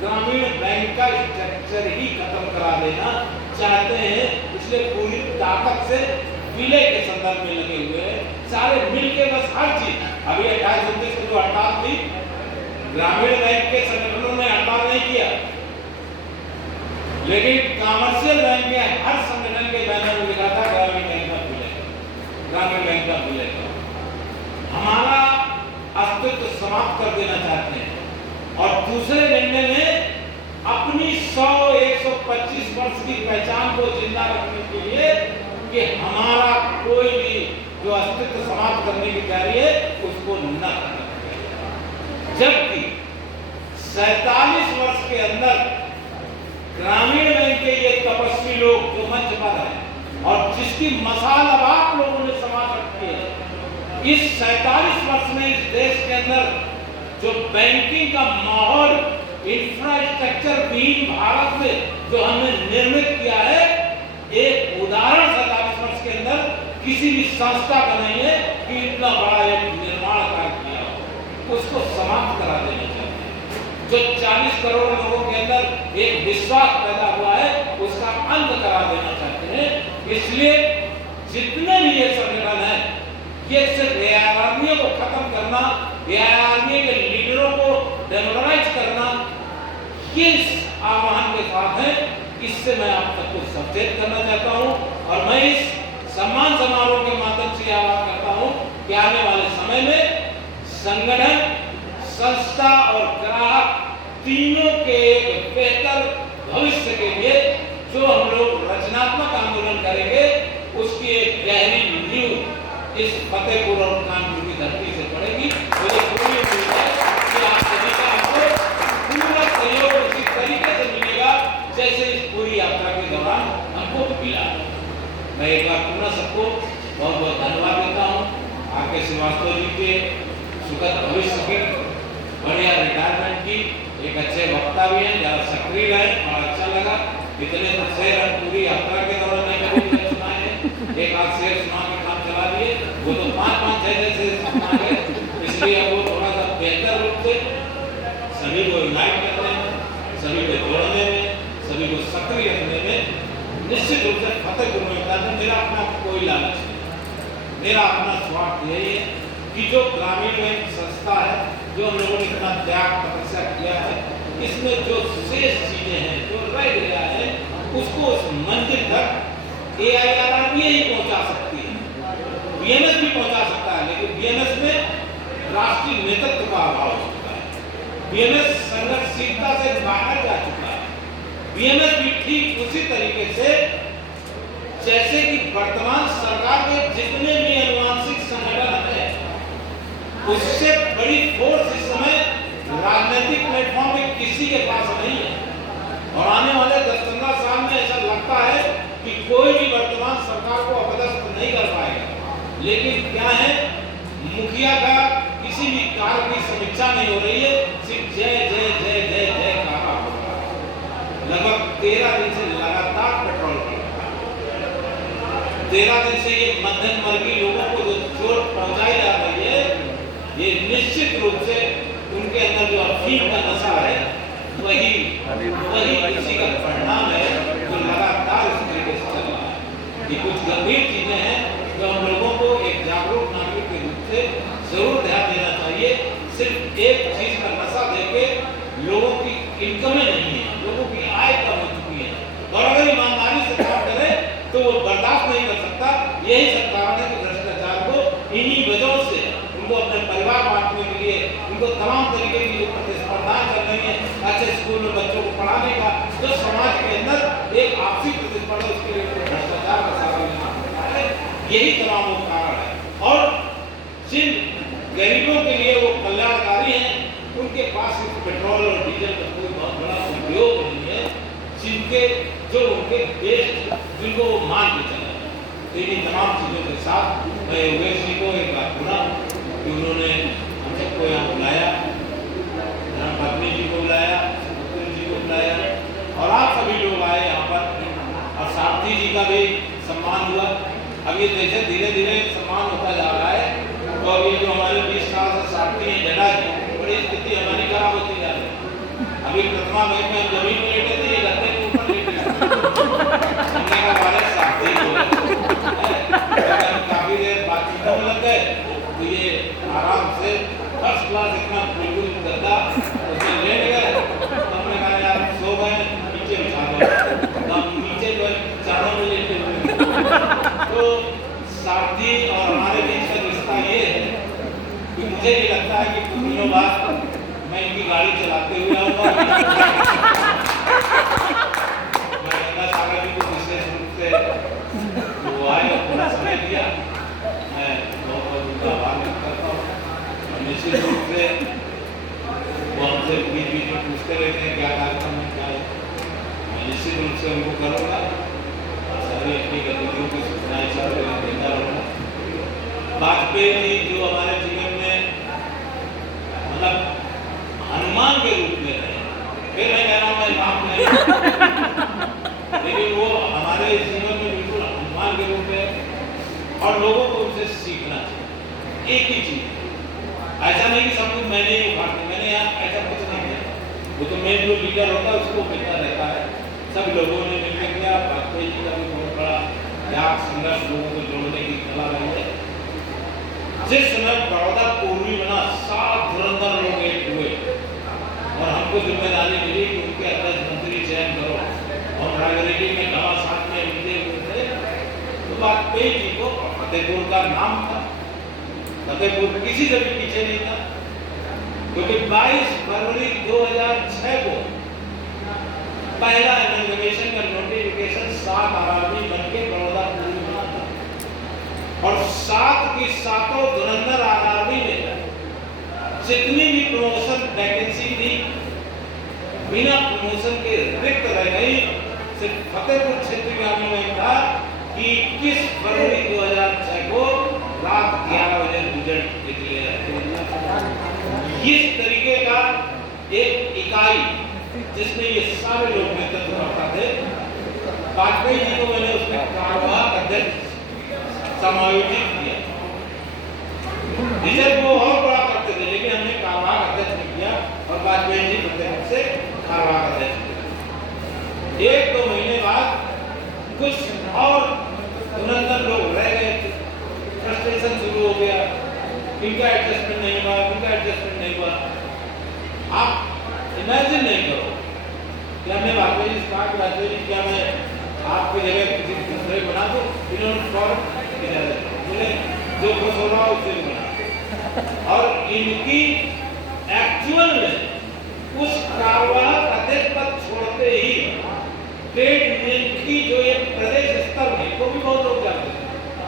ग्रामीण बैंक का स्ट्रक्चर ही खत्म करा देना चाहते हैं। इसलिए पूरी ताकत से विलय के संदर्भ में लगे हुए हैं सारे मिलके, बस हर चीज। अभी 28-29 को जो हड़ताल थी, ग्रामीण बैंक के संगठनों ने हड़ताल नहीं किया, लेकिन कमर्शियल बैंक के हर संगठन के बैनर में लिखा था ग्रामीण बैंक का विलय, ग्रामीण बैंक का विलय। हमारा अस्तित्व समाप्त कर देना चाहते हैं। और दूसरे निर्णय में अपनी 100-125 वर्ष की पहचान को जिंदा रखने के लिए कि हमारा कोई भी जो अस्तित्व समाप्त करने की तैयारी है उसको न करना, जबकि 47 वर्ष के अंदर ग्रामीण बैंक के ये तपस्वी लोग जो मंच पर हैं और जिसकी मसाल अब आप लोगों ने समाज रखी है, इस 47 वर्ष में इस देश के अंदर जो बैंकिंग का माहौल, इंफ्रास्ट्रक्चर विहीन भारत में जो हमने निर्मित किया है, एक उदाहरण 47 वर्ष के अंदर किसी भी संस्था का नहीं है कि इतना बड़ा एक निर्माण कार्य किया हो, उसको समाप्त करा देना चाहिए। जो 40 करोड़ लोगों के अंदर एक विश्वास पैदा हुआ है, उसका अंत करा देना चाहते हैं। इसलिए जितने भी ये संगठन है, ये सिर्फ एआरआरबी को खत्म करना, एआरआरबी के लीडरों को डेमोरलाइज करना, ये आह्वान के साथ है। इससे मैं आप सबको सचेत करना चाहता हूं और मैं इस सम्मान समारोह के माध्यम से आह्वान करता हूं कि आने वाले समय में संगठन, संस्था और ग्राहक तीनों के एक बेहतर भविष्य के लिए जो हम लोग रचनात्मक आंदोलन करेंगे, उसकी एक गहरी नींव इस फतेहपुर और कानपुर की धरती से पड़ेगी। मुझे पूरी उम्मीद है कि आप सभी का हमको पूरा सहयोग उसी तरीके से मिलेगा जैसे इस पूरी यात्रा के दौरान हमको मिला। मैं एक बार पुनः सबको बहुत बहुत धन्यवाद देता हूँ। आके श्रीवास्तव जी के सुखद भविष्य की, बढ़िया रिटायरमेंट की, एक अच्छे वक्ता भी हैं, ज़्यादा सक्रिय रहे और अच्छा लगा। इतने तो शेर हम पूरी यात्रा के दौरान नहीं कभी सुनाए हैं, एक आध शेर सुना के काम चला दिए, वो तो 5-5, 6-6 शेर सुना गए। इसलिए अब वो थोड़ा सा बेहतर रूप से सभी को यूनाइट करने में, सभी को जोड़ने में, सभी को सक्रिय रखने में निश्चित रूप से फतेहपुर में करना। मेरा अपना कोई लालच नहीं, मेरा अपना स्वार्थ यही है कि जो ग्रामीण बैंक संस्था है, जो हम लोगों ने इतना त्याग तपस्या किया है, इसमें जो शेष चीजें हैं, जो रह गया है, उसको उस मंजिल तक एआईआरआरबी ही पहुंचा सकती है, बीएमएस भी पहुंचा सकता है, लेकिन बीएमएस में राष्ट्रीय नेतृत्व का अभाव हो चुका है। बीएमएस संगठनशीलता से बाहर जा चुका है। बीएमएस भी ठीक उसी तरीके से जैसे कि वर्तमान सरकार के जितने भी अनुवांशिक संगठन है, उससे बड़ी फोर्स इस समय राजनीतिक प्लेटफॉर्म में किसी के पास नहीं है। और आने वाले 10-15 साल में ऐसा लगता है कि कोई भी वर्तमान सरकार को अपदस्थ नहीं कर पाएगा। लेकिन क्या है, मुखिया का किसी भी कार्य की समीक्षा नहीं हो रही है, सिर्फ जय जय जय जय जय कहा हो रहा है। लगभग 13 दिन से लगातार पेट्रोल पड़ रहा है। 13 दिन से ये मध्यम वर्गीय लोगों को जो चोट पहुंचाई जा रही है, ये निश्चित रूप से उनके अंदर जो अफीम का नशा है, वही इसी का परिणाम है जो लगातार इस तरीके से चल रहा है। ये कुछ गंभीर चीजें हैं जो हम लोगों को एक जागरूक नागरिक के रूप से जरूर ध्यान देना चाहिए। सिर्फ एक चीज का नशा देके लोगों की इनकमें नहीं है, लोगों की आय कम हो चुकी है, और अगर ईमानदारी से काम करे तो वो बर्दाश्त नहीं कर सकता। यही सब कारण है कि भ्रष्टाचार को इन्हीं वजहों से उनको अपने परिवार बांटने के लिए, उनको तमाम तरीके की जो प्रतिस्पर्धाएं चल रही है, अच्छे स्कूल में बच्चों को पढ़ाने का, जो समाज के अंदर एक आपसी प्रतिस्पर्धा, उसके लिए भ्रष्टाचार का सहारा लेना पड़ता है। यही तमाम वो कारण है। और जिन गरीबों के लिए वो कल्याणकारी हैं, उनके पास इस पेट्रोल और डीजल का कोई बहुत बड़ा उपयोग नहीं है, जिनके जो उनके देश जिनको वो मान के चला। इन तमाम चीज़ों के साथ मैं योगेश जी को एक बात बोला कि उन्होंने हम सबको यहाँ बुलाया, पत्नी जी को बुलाया, पुत्र जी को बुलाया, और आप सभी लोग आए यहाँ पर, और सारथी जी का भी सम्मान हुआ। अब ये जैसे धीरे धीरे सम्मान होता जा रहा है, तो अब ये जो हमारे 20 साल से सारथी हैं जड़ा जी, अभी प्रतिमा भाई में हम जमीन में लेटे थे, ये गद्दे के ऊपर लेटे थे। हमने कहा वाले साथ ही हो गए। काफी देर बातचीतों में लग गए, तो ये आराम से फर्स्ट क्लास इतना बिल्कुल गद्दा उसमें लेट गए। हमने कहा यार सो गए, नीचे बिछा दो। हम नीचे जो चारों में लेटे हुए। तो सारथी और हमारे बीच का रिश्ता ये है कि मुझे ये लगता है कि कुछ दिनों बाद मैं इनकी गाड़ी चलाते हुए आऊंगा। मैं गंगा सागर जी को विशेष रूप से वो आए और पूरा समय दिया, मैं बहुत बहुत उनका आभार व्यक्त करता हूँ। और निश्चित रूप से वो हमसे बीच बीच में पूछते रहते हैं क्या कार्यक्रम है क्या है, मैं निश्चित रूप से उनको करूँगा और सभी अपनी गतिविधियों की सूचनाएं चालू देता रहूँगा। वाजपेयी जी जो हमारे जीवन में मतलब हनुमान के रूप में रहे, फिर मैं कह रहा हूँ मैं बाप नहीं, लेकिन वो हमारे जीवन में बिल्कुल हनुमान के रूप में, और लोगों को उनसे सीखना चाहिए। एक ही चीज, ऐसा नहीं कि सब कुछ मैंने ही उठा दिया, मैंने यहाँ ऐसा कुछ नहीं किया। वो तो मेन जो लीडर होता है उसको मिलता रहता है, सब लोगों ने मिलकर किया। वाजपेयी जी का भी बहुत बड़ा त्याग संघर्ष लोगों को जोड़ने की कला रही है। जिस समय बड़ौदा पूर्वी बना, 7 धुरंधर लोग एक हुए और हमको जिम्मेदारी मिली कि उनके अध्यक्ष मंत्री चयन करो, और रायबरेली में कहा साथ में मिलते हुए थे। तो वाजपेयी जी को फतेहपुर का नाम था, फतेहपुर किसी से भी पीछे नहीं था, क्योंकि 22 फरवरी 2006 को पहला एमेंडमेंट का नोटिफिकेशन 7 आरामी बन के बड़ौदा पूर्वी बना था, और 7 की 7 धुरंधर आर्मी में जितनी भी प्रमोशन वैकेंसी थी बिना प्रमोशन के रिक्त रह गई। सिर्फ फतेहपुर क्षेत्र के आर्मी में था कि 21 फरवरी 2006 को रात 11 बजे रिजल्ट डिक्लेयर किया। इस तरीके का एक इकाई जिसमें ये सारे लोग नेतृत्व करता थे, वाजपेयी जी को मैंने उसमें कार्यवाहक अध्यक्ष समायोजित किया। रिजल्ट वो और बड़ा करते थे, लेकिन हमने कार्यवाहक अध्यक्ष नहीं किया और वाजपेयी जी प्रत्येक से कार्यवाहक अध्यक्ष किया। 1-2 महीने बाद कुछ और धुरंधर लोग रह गए, फ्रस्ट्रेशन शुरू हो गया, इनका एडजस्टमेंट नहीं हुआ, इनका एडजस्टमेंट नहीं हुआ। आप इमेजिन नहीं करो कि हमने वाजपेयी जी कहा कि वाजपेयी जी क्या मैं आपकी जगह किसी दूसरे बना दूं, इन्होंने फौरन बोले जो खुश हो रहा उससे बना। और इनकी एक्चुअल में उस कार्यवाहक अध्यक्ष पद छोड़ते ही ट्रेड यूनियन की जो एक प्रदेश स्तर में, वो भी बहुत लोग जाते थे,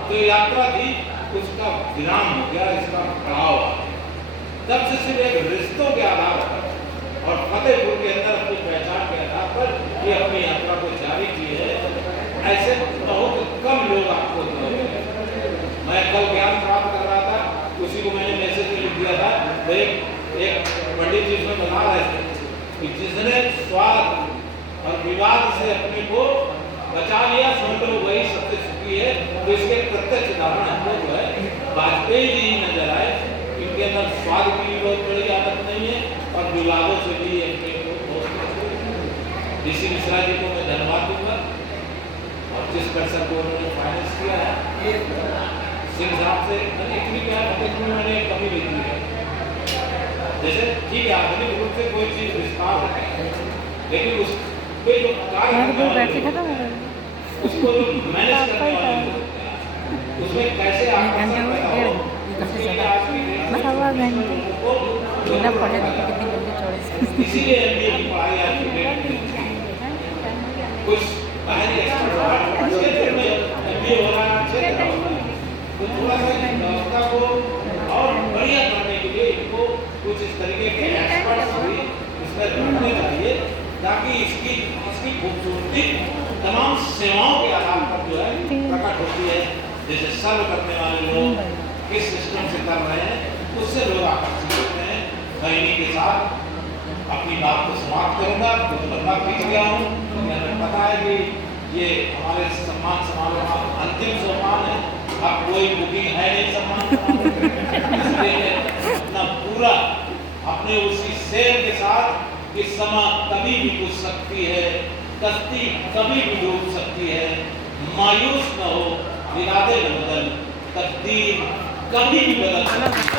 जो यात्रा थी उसका विराम हो गया, इसका पड़ाव आ गया। तब से सिर्फ एक रिश्तों के आधार पर और फतेहपुर के अंदर अपनी पहचान के आधार पर ये अपनी यात्रा को जारी की है। ऐसे बहुत कम लोग आपको मिलेंगे। मैं कल ज्ञान प्राप्त कर रहा था, उसी को मैंने मैसेज में लिख दिया था। तो एक पंडित जी उसमें बता रहे थे कि जिसने स्वार्थ और विवाद से अपने को बचा लिया, समझ लो वही सबसे सुखी है। तो इसके प्रत्यक्ष उदाहरण हमको जो है वाजपेयी जी नजर आए। इनके अंदर स्वाद की भी बहुत बड़ी आदत नहीं है और विवादों से भी अपने को बहुत। ऋषि मिश्रा जी को मैं धन्यवाद दूंगा और जिस पर्सन को उन्होंने फाइनेंस किया है, सिंह साहब से इतनी प्यार मैंने कभी नहीं दी है। जैसे ठीक है आधुनिक रूप से कोई चीज विस्तार है, लेकिन उस पे जो कार्य उसको जो मैनेज करने वाले उसमें कैसे इसीलिए एमबीए की पढ़ाई आज कुछ बाहरी एक्सपर्ट में एमबीए हो रहा है, तो थोड़ा सा व्यवस्था को और बढ़िया करने के लिए इनको कुछ इस तरीके के एक्सपर्ट्स भी इसमें रखने चाहिए, ताकि इसकी खूबसूरती तमाम सेवाओं के आधार पर जो है प्रकट होती है। जैसे सर्व करने वाले लोग किस सिस्टम से कर रहे हैं, उससे लोग आकर्षित होते हैं। मैं इन्हीं के साथ अपनी बात को समाप्त करूंगा। कुछ लंबा खींच गया हूँ, मुझे पता है कि ये हमारे सम्मान समारोह का अंतिम सोपान है। अब कोई बुकिंग है नहीं सम्मान, इसलिए अपना पूरा अपने उसी शेर के साथ कि समा कभी भी डूब सकती है, कश्ती कभी भी डूब सकती है। मायूस न हो, इरादे न बदल, तकदीर कभी भी बदल सकती है।